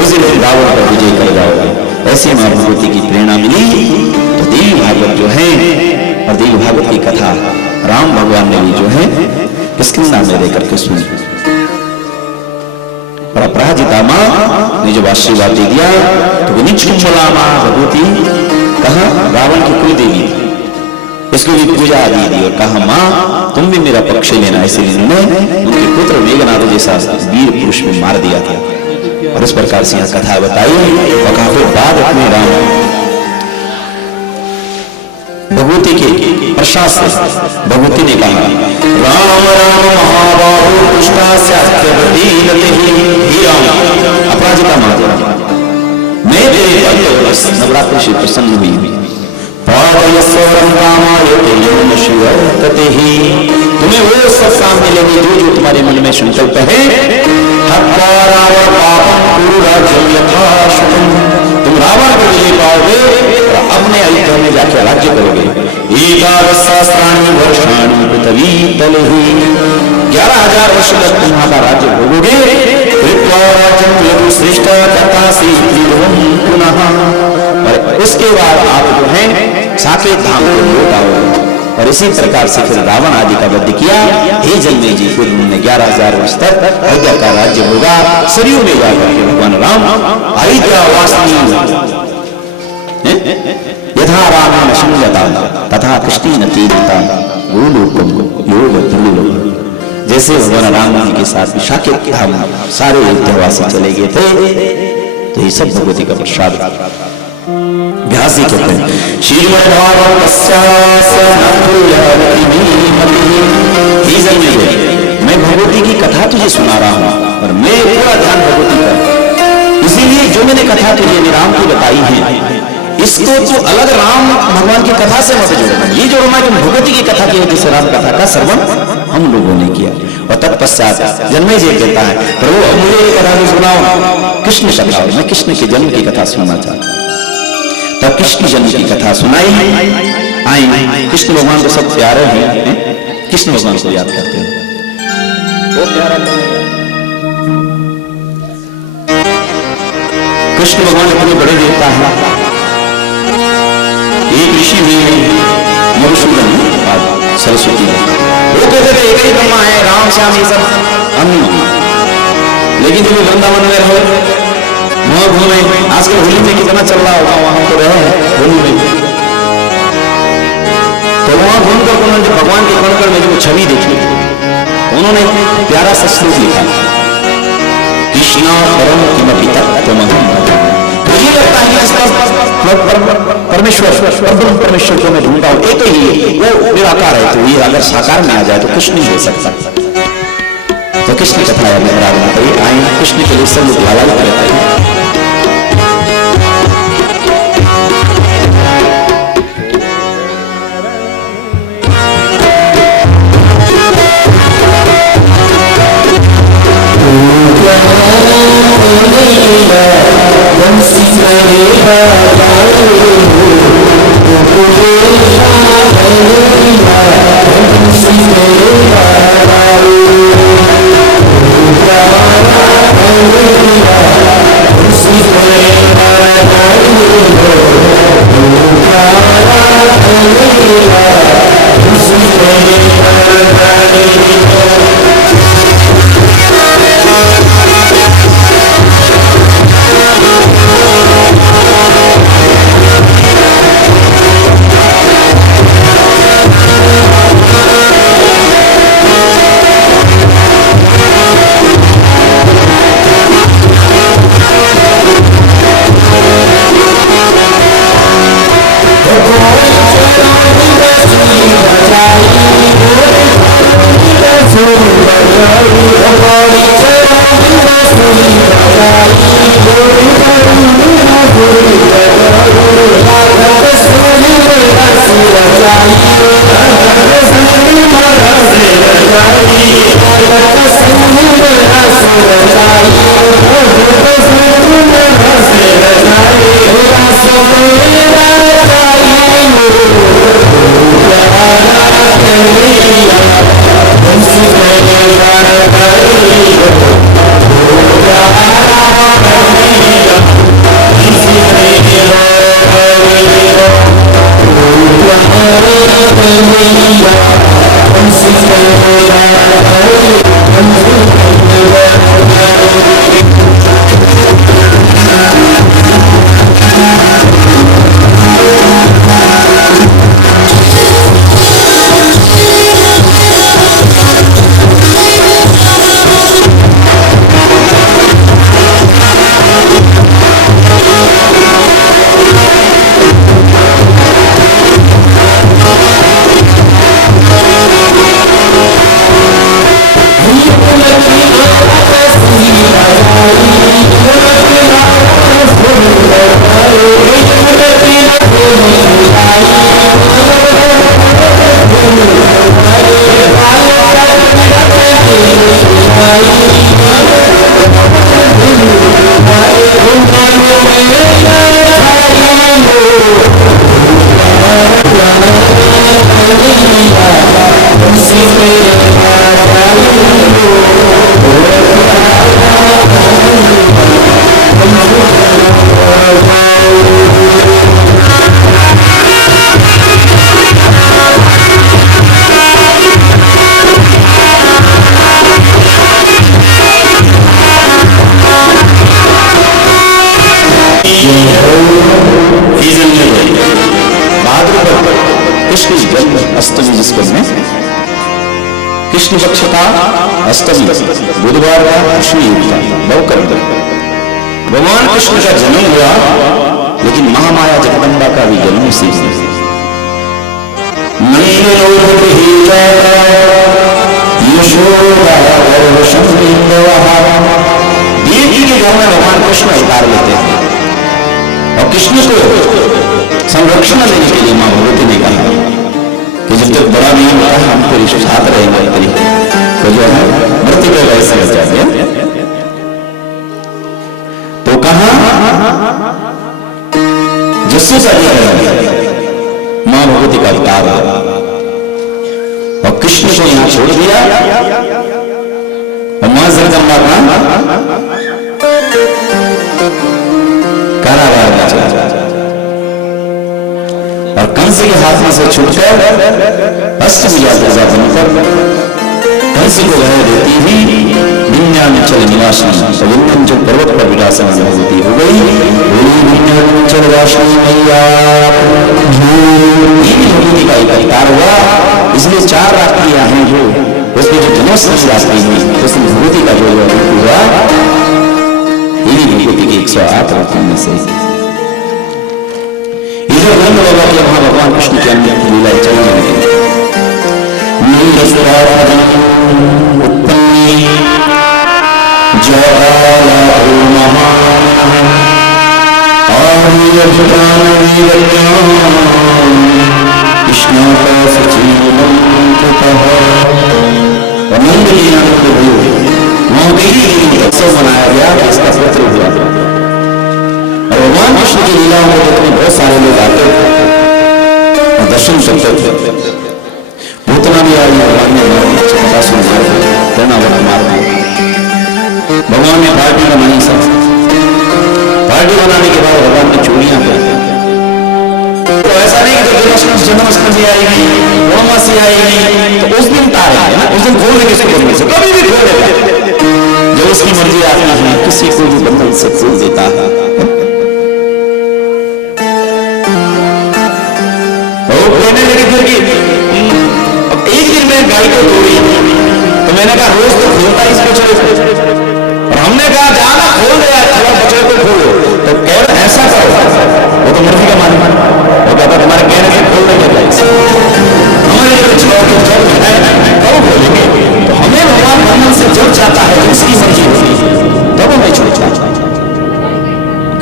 उस दिन रावण पर विजय कर जाओगे। ऐसी मां भगवती की प्रेरणा मिली। तो देवी भागवत जो है और देवी भागवत की कथा राम भगवान ने भी जो है स्कंदा में देकर के सुनी। और अपराजिता मां ने जब आशीर्वाद दे दिया तो निचकुंभला मां भगवती कहा रावण की कुल देवी थी, इसको भी पूजा आदि दी और कहा मां तुम भी मेरा पक्ष लेना। इसलिए उन्होंने उनके पुत्र मेघनाद जैसा वीर पुरुष में मार दिया था। और इस प्रकार से यहां कथा बताई। और काफी बाद अपने राम भगवती के प्रसाद से भगवती ने कहा राम राम महाबाहु पुष्टास्यात्यवती अपराजिता माता मैं तेरे भक्त नवरात्रि से प्रसन्न हुई। तुम्हें वो सब काम मिलेंगे जो तुम्हारे मन में संकल्प है। तुम रावण को विजय पाओगे और अपने अयोध्या में जाकर राज्य करोगे। 11,000 वर्ष तक तुम वहां का राज्य भोगोगे। और उसके बाद आप जो है साकेत धाम को लौट आओगे। और इसी प्रकार से फिर रावण आदि का वध किया। हे जन्मे जी फिर उन्होंने 11,000 वर्ष तक अयोध्या का राज्य होगा। सरयू में जाकर के भगवान राम अयोध्या वासी यथा राम संयता तथा कृष्ण तीर्था गोलोकम योग त्रिलोक। जैसे भगवान राम जी के साथ साकेत धाम सारे अयोध्यावासी चले गए थे। तो ये सब भगवती का प्रसाद व्यास जी कहते हैं श्रीमद्भागवत मैं भगवती की कथा तुझे सुना रहा हूं और मैं पूरा ध्यान भगवती का। इसीलिए जो मैंने कथा तुझे राम की बताई है इसको तो अलग राम भगवान की कथा से मत जोड़ना। ये जोड़ना कि भगवती की कथा की है जिस राम कथा का श्रवण हम लोगों ने किया। और तत्पश्चात जन्मे जी कहता है प्रभु अब मुझे ये कथा सुनाओ कृष्ण कथा। मैं कृष्ण के जन्म की कथा सुनना चाहता। तब कृष्ण जन्म की कथा सुनाई। आई कृष्ण भगवान को सब प्यारे हैं, कृष्ण भगवान को याद करते हैं। वो प्यारा कृष्ण भगवान अपने बड़े देवता है। एक ऋषि भी मधुसूदन सरस्वती वो कहते थे एक ही ब्रह्मा है, राम श्याम ये सब अन्य। लेकिन जब वृंदावन में रहे वहां घूमे, आजकल होली में कितना चल रहा होगा, वहां तो रहे होली में। तो वहां घूमकर उन्होंने जब भगवान के कण कण में जो छवि देखी उन्होंने प्यारा सा श्लोक लिखा कृष्णा परम किमपि तत्त्वमहम्। मुझे लगता है परमेश्वर को मैं ढूंढता हूं, एक ही वो निराकार है। तो ये अगर साकार में आ जाए तो कृष्ण नहीं हो सकता। तो कृष्ण कथा है आराधना करिए। आए कृष्ण के लिए सब हलाल करता है। अष्टमी जिसको में कृष्ण पक्ष का अष्टमी बुधवार का कृष्ण युग था बहुकर भगवान कृष्ण का जन्म हुआ, लेकिन महामाया जगदम्बा का भी जन्म उसी से। देवी के घर में भगवान कृष्ण अवतार लेते हैं और कृष्ण को संरक्षण लेने के लिए मां भगवती ने कहा कि जब तक बड़ा नहीं होता हम तेरे साथ रहेंगे, तो जो है मृत्यु के वैसे हो जाते। तो कहा जस्सू का मां भगवती का अवतार और कृष्ण को यहां छोड़ दिया और मां जगदम्बा का कारागार में चला और कंस के हाथ में से छूटकर अष्टमी यात्रा बनकर कंस को वह देती हुई विंध्याचल निवासिनी जो पर्वत पर विरासमान भगवती हो गई। विंध्याचल वासिनी मैया भगवती का एक अवतार हुआ, इसलिए 4 रात्रियां हैं जो उसमें जो जन्माष्टमी रात्रि हुई उसमें भगवती का जो हुआ भगवती की 108 रात्रि में से नंद बाबा के वहां भगवान कृष्ण की अन्य लीलाएं चल रही है। उत्सव मनाया गया, इसका पुत्र हुआ। भगवान कृष्ण की लीलाओं को देखने बहुत सारे लोग आते और दर्शन करते थे। पूतना भी आई, भगवान ने मार भगवान ने पार्टी बनाई। सब पार्टी बनाने के बाद भगवान ने चूड़ियां पहनी। तो ऐसा नहीं कि जन्माष्टमी आएगी, अमावस्या आएगी तो उस दिन तारेंगे ना, उस दिन खोल देंगे इसको बंधन से, कभी भी खोलेगा जब उसकी मर्जी आती है, किसी को भी बंधन से खोल देता है। एक दिन मैं गाय को तोड़ी तो मैंने कहा रोज तो खोलता इस बछड़े को, और हमने कहा जाना खोल दिया थोड़ा बछड़े को खोलो, तो कह रहे ऐसा करो, वो तो मर्जी का मालिक वो कहता तुम्हारे कहने से खोल देंगे हमारे बछड़ों को जब है कब खोलेंगे। तो हमें भगवान बंधन से जब चाहता है तो उसकी मर्जी होती है, तब हमें छोड़ता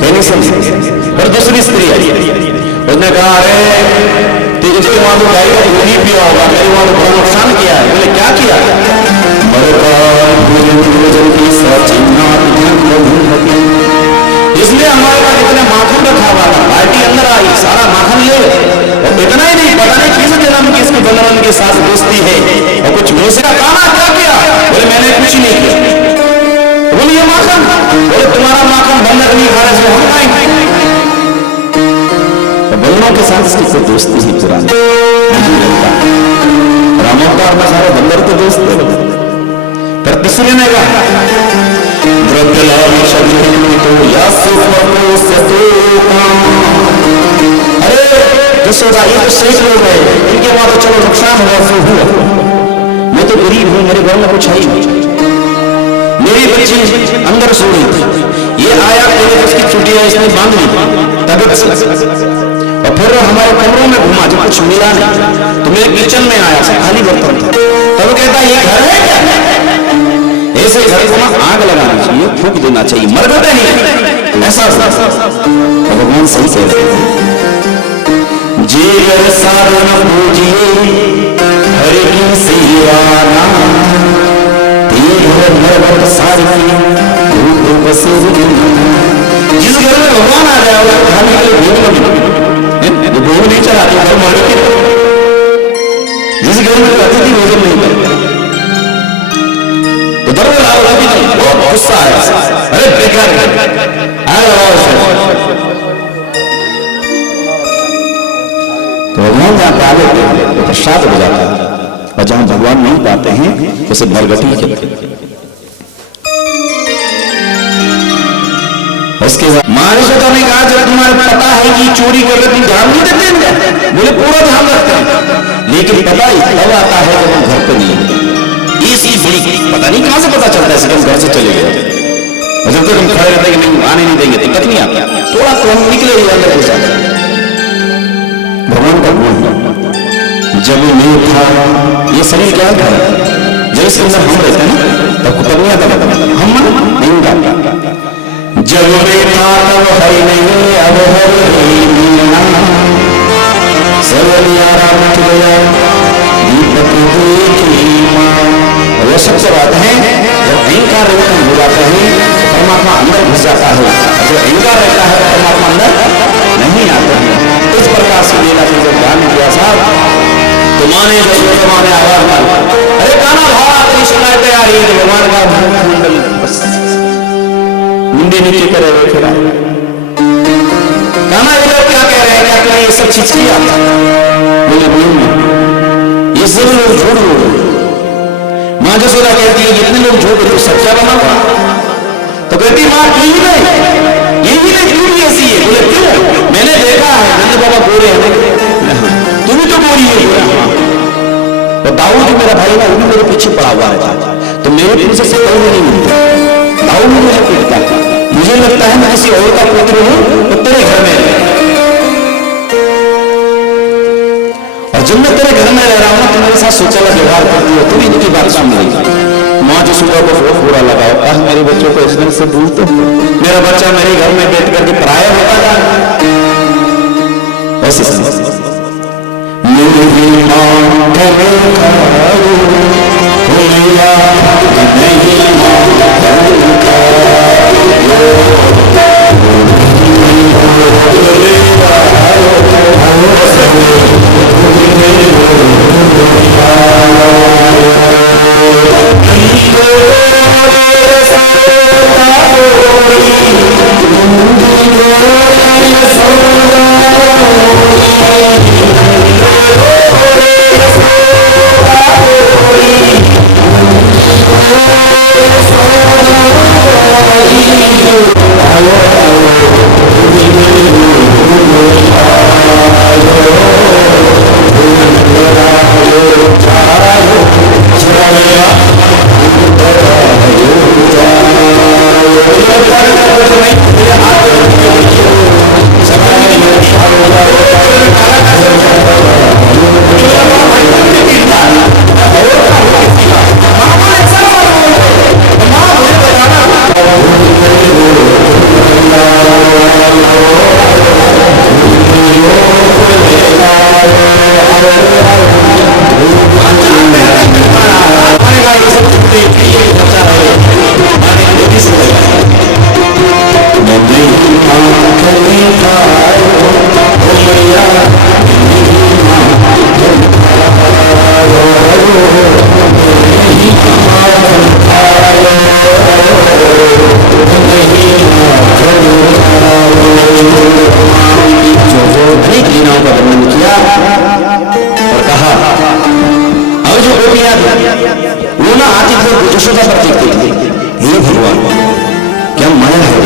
कहने से। और दूसरी स्त्री आई, उसने कहा अरे इसके वहां तो गाय का दूध नहीं पिया होगा, मेरे वहां बड़ा नुकसान किया है। बोले क्या किया? इसलिए हमारे पास इतना माखन रखा हुआ था, पार्टी अंदर आई सारा माखन ले, और इतना ही नहीं पता नहीं किस जन्म की इसकी बलराम के साथ दोस्ती है, और कुछ मुझसे कहा क्या किया? बोले मैंने कुछ नहीं किया। बोले ये माखन, बोले तुम्हारा माखन बंदर नहीं खा रहे, हम खाएंगे। बलनों के साथ इसकी दोस्ती ही पुरानी नहीं लगता। दरबार में सारे बंदर के दोस्त थे। पर तीसरे ने कहा अरे यशोदा ये तो शेष लोग हैं, इनके वहां तो चलो नुकसान हुआ सो हुआ, मैं तो गरीब हूं, मेरे घर में कुछ है ही, मेरी बच्ची अंदर सो रही थी, ये आया मैंने उसकी चुटिया इसने बांध ली तबीयत से, और फिर हमारे कमरों में घुमा जो कुछ मिला नहीं, तो मेरे किचन में आया खाली बर्तन था, तब कहता ये घर है क्या? ऐसे घर को ना आग लगाना चाहिए, फूंक देना चाहिए, मर गए नहीं ऐसा। तो भगवान सही कह रहे हैं, जे साधन पूजिए हरि की सेवाना जिस घर में भगवान आ जाए उसको खाने के लिए भोग नहीं चढ़ाते, जिस घर में अतिथि भोजन नहीं करते तो दरबार आओ भी नहीं, बहुत गुस्सा आया, अरे बेकार तो भगवान जहां पाले तो प्रसाद हो जाता है, और जहां भगवान नहीं पाते हैं उसे बरगटी कहते हैं। उसके बाद मां यशोदा ने कहा जब तुम्हारे पता है कि चोरी कर रहे तुम ध्यान नहीं देते? बोले पूरा ध्यान रखते हैं, लेकिन पता ही तब आता है जब हम घर पे नहीं है। इसी बड़ी पता नहीं कहां से पता चलता है, हम घर से चले गए और जब तक हम खड़े रहते कि नहीं आने नहीं देंगे दिक्कत नहीं आता, थोड़ा तो हम निकले अंदर घुस जाते। भगवान का गुण जब नहीं था ये शरीर क्या था, जब इसके अंदर हम रहते हैं ना तब तब नहीं आता, हम नहीं जाता, जब बेटा तब है नहीं अब वो सबसे बात है जब अहंकार हो जाता है तो परमात्मा अंदर घुस जाता है, जब अहंकार रहता है तो परमात्मा अंदर नहीं आता है। इस प्रकार से लीला से जब ध्यान किया साहब तो माने माने आवाज मार, अरे काना भावा तेरी शिकायत आ रही है, तो भगवान का मंडल बस मुंडे नीचे करे हुए फिर काना ये लोग क्या कह रहे हैं, क्या तुम्हें ये सब चीज किया? बोले नहीं ये सब लोग झूठ बोल रहे। मां यशोदा कहती है जितने लोग झूठ बोले सच्चा बना हुआ, तो कहती मां यही नहीं क्यों ऐसी है? बोले क्यों? मैंने देखा है नंद बाबा गोरे हैं, तुम तो गोरी है, तो दाऊद मेरा भाई ना वो भी मेरे पीछे पड़ा हुआ रहता, तो मेरे पीछे से कोई नहीं मिलता, दाऊद मुझे पीटता, मुझे लगता है मैं किसी और का पुत्र हूं तो तेरे घर में, और जब मैं तेरे घर में रह रहा हूं तो मेरे साथ शौचालय व्यवहार करती हो, तुम इनकी बात सुन रही। मां जो सुबह को बहुत बुरा लगाओ, कहा मेरे बच्चों को इस दिन से दूर तो मेरा बच्चा मेरे घर में बैठ करके पराया होता था, ऐसे कन्हैया वो ना आती थी यशोदा पर देखती थी, हे भगवान क्या माया है,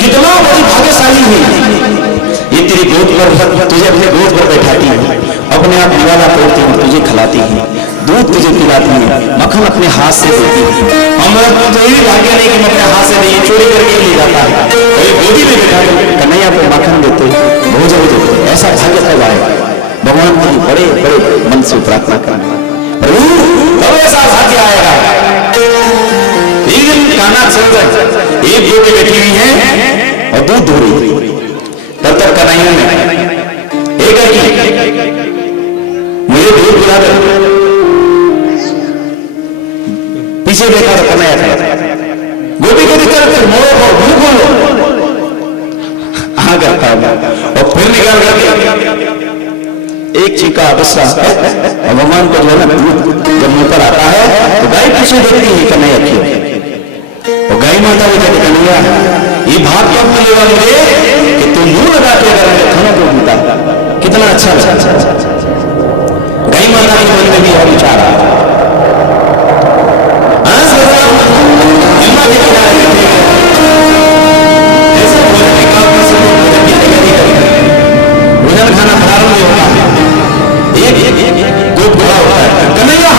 कितना बड़ी भाग्यशाली है ये, तेरी गोद पर तुझे अपने गोद पर बैठाती है, अपने आप निवाला तोड़ती है, तुझे खिलाती है, दूध तुझे पिलाती है, मक्खन अपने हाथ से देती है। हमारा तो यही भाग्य नहीं कि मैं अपने हाथ से नहीं, चोरी करके ले जाता है, गोदी में बैठा कन्हैया को मक्खन देते, भोजन देते, ऐसा भाग्य कब आएगा? भगवान की बड़े बड़े मन से प्रार्थना करना, प्रभु कब ऐसा भाग्य आएगा? एक दिन कान्हा चल रहे, एक गोदी बैठी हुई है और दूध धो रही, तब तक कन्हैया ने एक मुझे दूध पिला दे, पीछे देखा तो कन्हैया खड़ा, गोपी को दिक्कत मोड़ो भूख लो आ करता और फिर निकाल कर एक चीका बस्सा और भगवान को जो है ना जब मुंह पर आता है तो गाय पीछे देखती है कन्हैया की, और गाय माता भी कहती कन्हैया ये भाग कब मिलेगा मुझे कि तुम मुंह लगा के अगर मेरे खाना को पीता, कितना अच्छा लगता। गाय माता के मन में भी यह विचार आता भोजन खाना प्रारंभ होता है, एक गोप खड़ा होता है, कन्हैया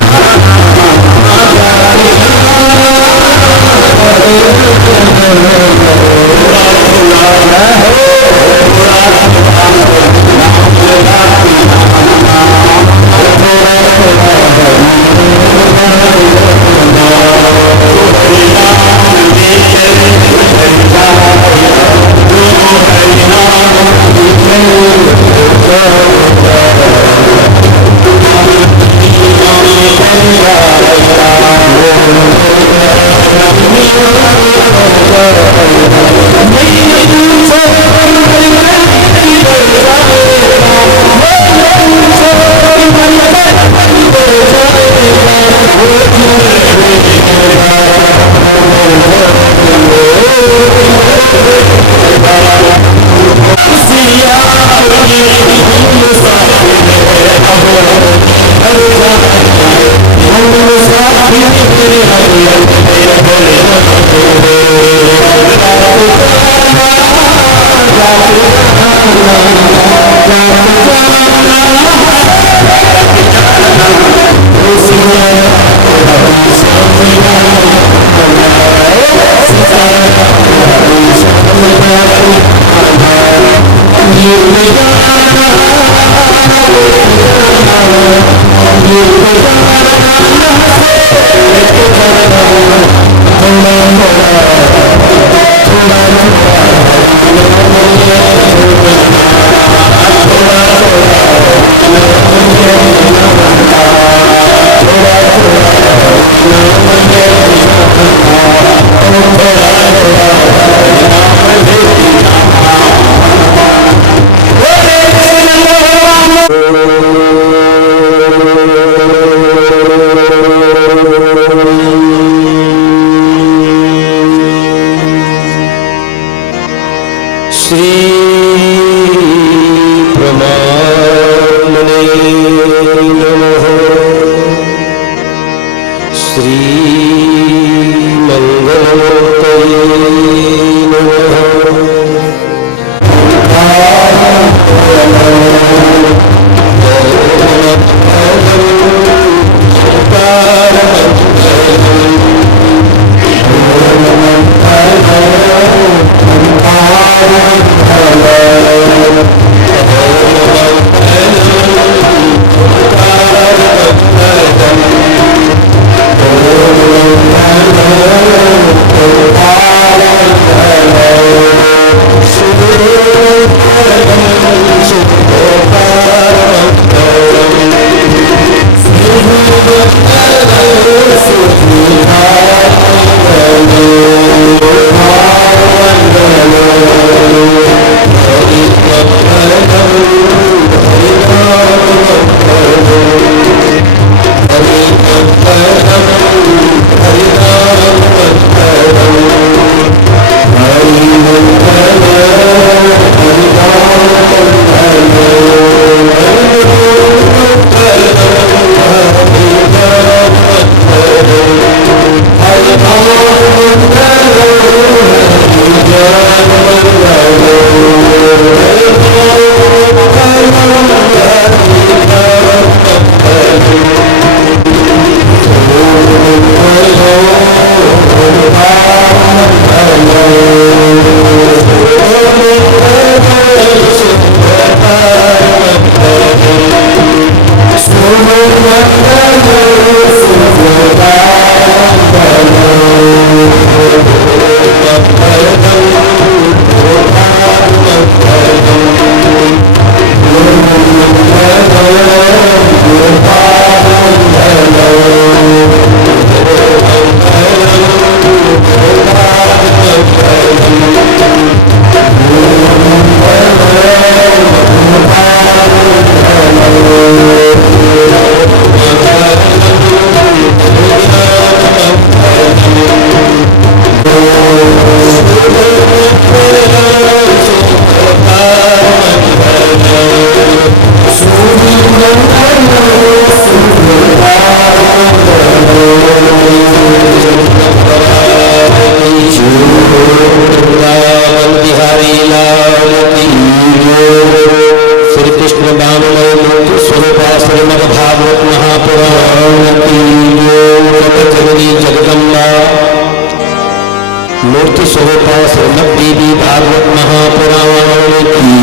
मूर्ति स्वरूपा श्रीमद् देवी भागवत महापुराण की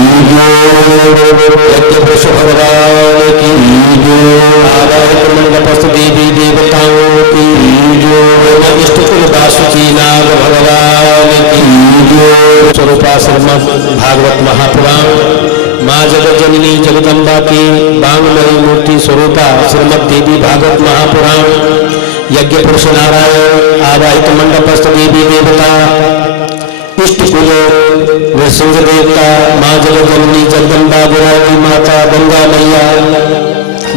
यज्ञ पुरुष भगवान की आवाहित मंडपस्थ देवी देवताओं की इष्ट कुल वासुकी नाग भगवान की स्वरूपा श्रीमद् भागवत महापुराण माँ जगत जननी जगदम्बा की बांगमयी मूर्ति स्वरूपा श्रीमद् देवी भागवत महापुराण यज्ञ पुरुष नारायण आवाहित मंडपस्थ देवी देवता इष्ट कुल नृसिंह देवता माँ जगत जननी जगदम्बा गुरानी माता गंगा मैया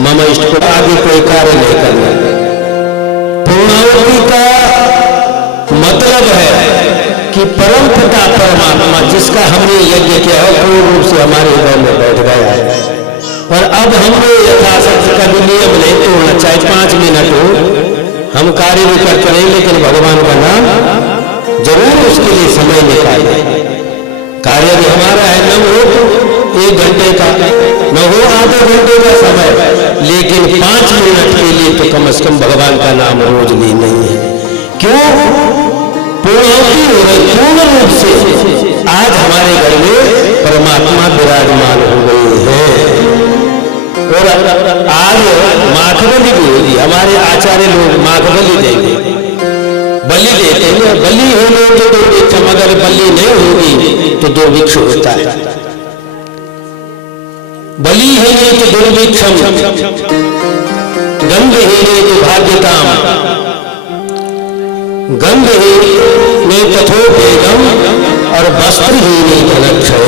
मम इष्ट कुल आगे कोई कार्य नहीं करना। पूर्णाहुति का मतलब है कि परम पिता परमात्मा जिसका हमने यज्ञ किया है पूर्ण रूप से हमारे हृदय में बैठ गया है और अब हमने यथाशक्ति का भी नियम नहीं तोड़ना, चाहे 5 मिनट हो हम कार्य भी करते नहीं लेकिन भगवान का नाम जरूर उसके लिए समय निकाले। कार्य भी हमारा है, न हो 1 घंटे का न हो आधे घंटे का समय, लेकिन 5 मिनट के लिए तो कम से कम भगवान का नाम रोज ले नहीं है। क्यों? पूर्णाहुति हो रही पूर्ण रूप से आज हमारे घर में परमात्मा विराजमान हो गए हैं और आज माखबली भी होगी। हमारे आचार्य लोग माखबली देंगे, बलि देते हैं। बलि होने तो 2 वृक्ष, अगर बलि नहीं होगी तो 2 वृक्ष होता है। बलि है तो 2 वृक्षम गंध है तो भाग्यताम गंध है तथोपेगम और वस्त्र ही धनक्षय।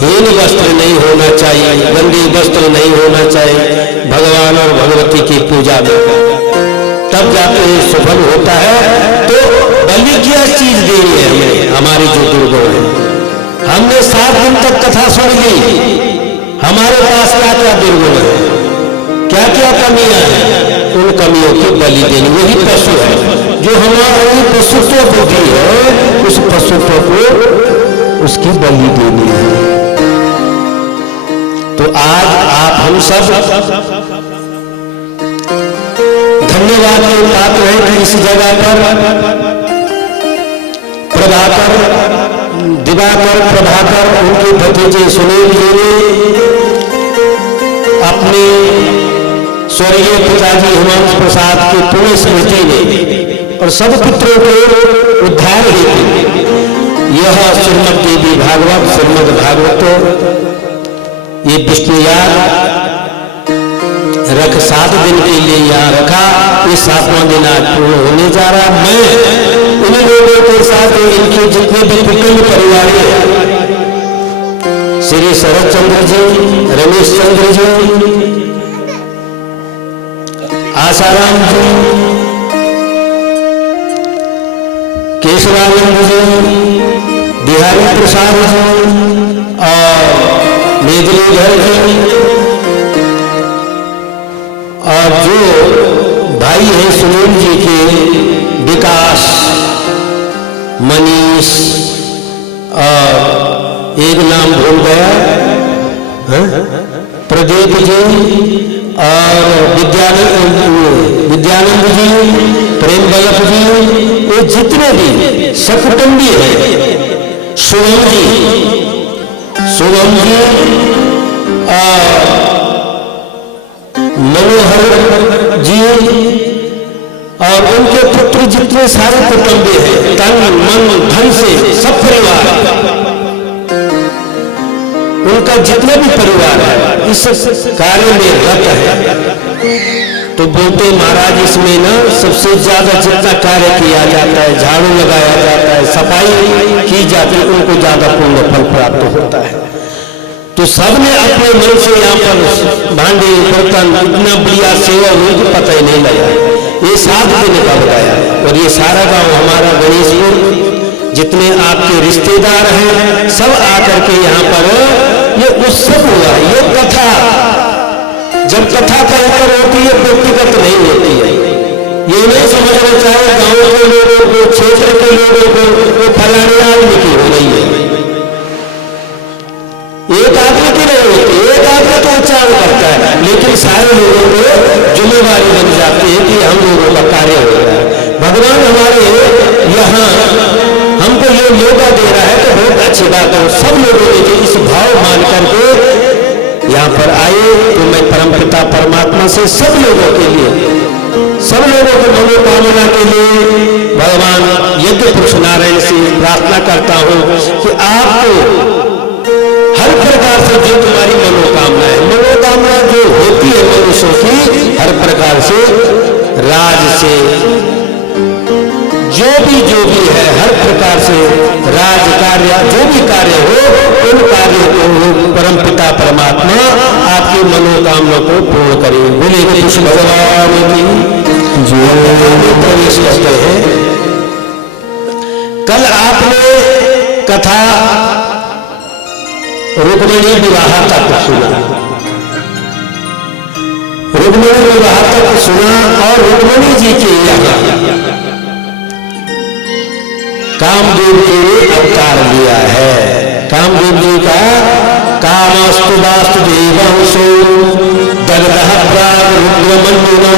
हीन वस्त्र नहीं होना चाहिए, गंदी वस्त्र नहीं होना चाहिए भगवान और भगवती की पूजा में, तब जाके सफल होता है। तो बलि क्या चीज देनी है हमें, हमारी जो दुर्गुण है। हमने 7 दिन तक कथा सुन ली, हमारे पास क्या क्या दुर्गुण है, क्या क्या कमियां हैं, उन कमियों की बलि देनी। वही पशु है जो हमारी पशुत्व बुद्धि है, उस पशुत्व को उसकी बलि देनी है। तो आज आप हम सब धन्यवाद के पात्र हैं कि इस जगह पर प्रभाकर उनके भतीजे सुनील जी ने अपने स्वर्गीय पिताजी हिमांश प्रसाद की पुण्य स्मृति में और सब पुत्रों के उद्धार हेतु यह श्रीमद् देवी भागवत श्रीमद् भागवत ये विष्णु याग रख 7 दिन के लिए यहाँ रखा। इस 7वां दिन आज पूर्ण होने जा रहा। मैं उन लोगों के साथ इनके जितने भी कुटुंब परिवार हैं, श्री शरद चंद्र जी, रमेश चंद्र जी, आसाराम जी, केशवानंद जी, बिहारी प्रसाद जी और मेघलीधर जी और जो भाई हैं सुनील जी के विकास, मनीष और एक नाम भूल गया प्रदीप जी और विद्यानंद जी, प्रेम बल्लभ जी, ये जितने भी सकुटुंबी हैं, शुभम जी मनोहर जी और उनके पुत्र जितने सारे कुटुंबी हैं, तन मन धन से सब परिवार, उनका जितने भी परिवार है इस कार्य में रत है। तो बोलते महाराज इसमें ना सबसे ज्यादा जितना कार्य किया जाता है, झाड़ू लगाया जाता है, सफाई की जाती है, उनको ज्यादा पुण्य फल प्राप्त होता है। तो सबने अपने मन से यहाँ पर भांडे बर्तन इतना बढ़िया सेवा हुई कि पता ही नहीं लगा। ये 7 दिन का बताया। और ये सारा गांव हमारा गणेशपुर, जितने आपके रिश्तेदार हैं सब आकर के यहाँ पर ये उत्सव हुआ। ये कथा जब कथा कहकर होती है व्यक्तिगत नहीं होती है। ये नहीं समझना चाहे गांव के लोगों को, क्षेत्र के लोगों को, वो फलाने आदमी की हो रही है। एक आदमी की नहीं होती, एक आदमी तो उच्चारण करता है, लेकिन सारे लोगों को जिम्मेवारी बन जाती है कि हम लोगों का कार्य हो रहा है। भगवान हमारे यहाँ हमको ये मौका दे रहा है तो बहुत अच्छी बात है। सब लोगों ने जो इस भाव मान करके यहाँ पर आए, तो मैं परमपिता परमात्मा से सब लोगों के लिए, सब लोगों की मनोकामना के लिए भगवान यज्ञ पुरुष नारायण से प्रार्थना करता हूँ कि आपको हर प्रकार से जो तुम्हारी मनोकामना है, मनोकामना जो होती है मनुष्यों की, हर प्रकार से राज से जो भी है, हर प्रकार से राज कार्य जो भी कार्य हो, उन कार्यों को परमपिता परमात्मा आपकी मनोकामना को पूर्ण करे। बोले कृष्ण भगवान की जो प्रवेश करते हैं। कल आपने कथा रुक्मिणी विवाह तक सुना, रुक्मिणी विवाह तक सुना। और रुक्मिणी जी के यहाँ कामदेव ने अवतार लिया है। कामदेव जी का कामस्तु वास्तु देवांशो दग्धः प्राग रुद्रमन्युना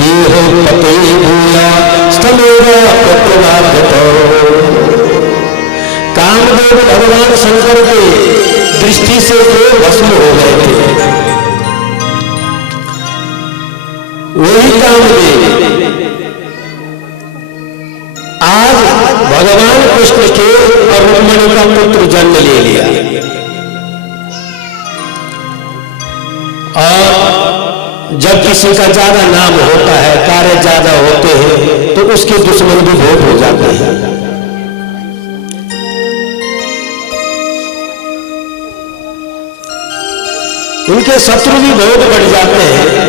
देहो पते भूया स्तमेव प्रत्यवागतो। कामदेव भगवान शंकर के दृष्टि से जो भस्म हो गए थे, वही कामदेव आज भगवान कृष्ण के और रुक्मिणी का पुत्र जन्म ले लिया। और जब किसी का ज्यादा नाम होता है, कार्य ज्यादा होते हैं, तो उसके दुश्मन भी बहुत हो जाते हैं। उनके शत्रु भी बहुत बढ़ जाते हैं।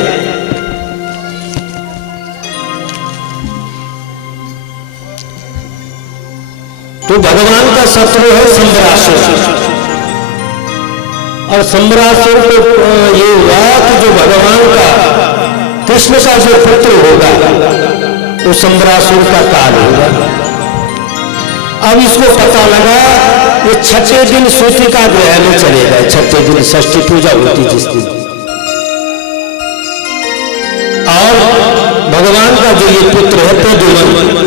तो भगवान का शत्रु है संबरासुर। और संबरासुर को ये हुआ कि जो भगवान का कृष्ण का जो पुत्र होगा वो संबरासुर का काल होगा। अब इसको पता लगा ये 6ठे दिन सूतिका ग्रह में चले गए। 6ठे दिन षष्ठी पूजा होती जिस दिन, और भगवान का जो ये पुत्र है प्रद्युम्न,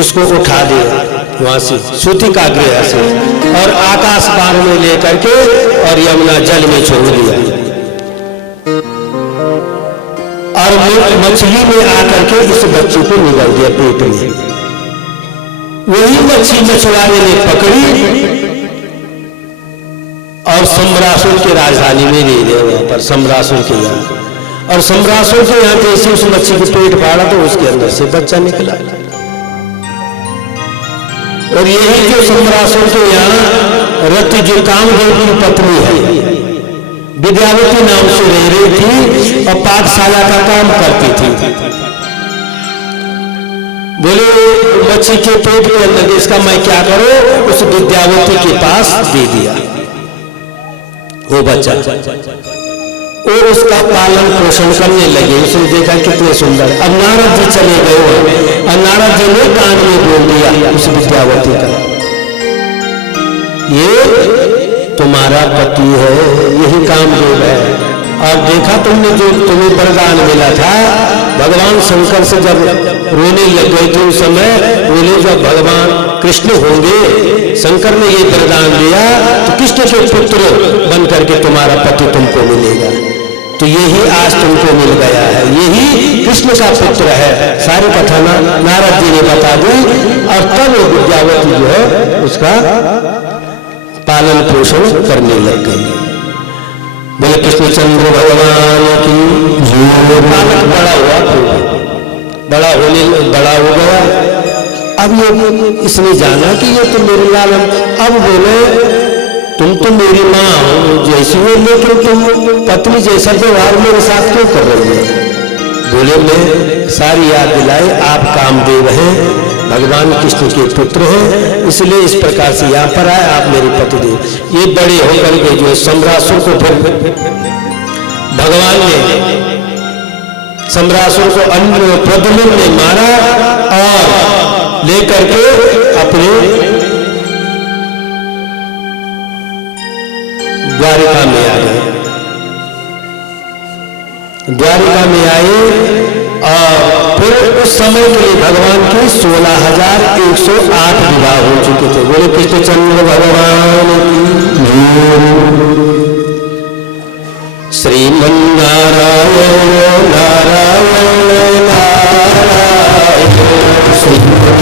इसको उठा दिया वहां से सूतिका गृह से और आकाश पार में लेकर के और यमुना जल में छोड़ दिया। और मछली में आकर के इस बच्चे को निगल दिया पेट में। वही मछली मछुआरे ने पकड़ी और सम्रासुर की राजधानी में ले गए, वहां पर सम्रासुर के यहाँ। और सम्रासुर के यहाँ जैसे उस मच्छी को पेट फाड़ा तो उसके अंदर से बच्चा निकला। और यही जो सम्रासुर के यहाँ रति जो कामदेव की पत्नी है, विद्यावती नाम से रह रही थी और पाठशाला का काम करती थी। बोले मच्छी के पेट के अंदर इसका मैं क्या करूं, उस विद्यावती के पास दे दिया वो बच्चा। वो उसका पालन पोषण करने लगे। उसने देखा कितने सुंदर। अब नारद जी चले गए और नारद जी ने कान में बोल दिया उस विद्यावती का, ये तुम्हारा पति है, यही कामदेव है। और देखा तुमने जो तुम्हें वरदान मिला था, भगवान शंकर से जब रोने लग गए थे उस समय, बोले जब भगवान कृष्ण होंगे, शंकर ने ये वरदान दिया तो कृष्ण के पुत्र बन करके तुम्हारा पति तुमको मिलेगा। तो यही आज तुमको मिल गया है, यही कृष्ण का पुत्र है। सारी कथा नारद जी ने बता दी और तब वो विद्यावती जो है उसका पालन पोषण करने लग गई। बोले कृष्णचंद्र भगवान की जो बालक बड़ा हुआ, बड़ा हो गया। अब ये इसने जाना कि ये तो मेरे लाल, अब बोले तुम तो मेरी माँ हो जैसी हो, लेकिन तुम पत्नी जैसा व्यवहार मेरे साथ क्यों कर रही हो? बोले मैं सारी याद दिलाई, आप कामदेव हैं, भगवान कृष्ण के पुत्र हैं, इसलिए इस प्रकार से यहाँ पर आए, आप मेरे पतिदेव। ये बड़े होकर के जो सम्रासुर को फिर भगवान ने सम्रासुर को प्रद्युम्न ने मारा और लेकर के अपने द्वारिका में आ गए। द्वारिका में आए और फिर उस समय के लिए भगवान के 16,108 विवाह हो चुके थे। बोले कृष्णचंद्र भगवान की श्रीमन्नारायण नारायण नारायण श्रीमन्नारायण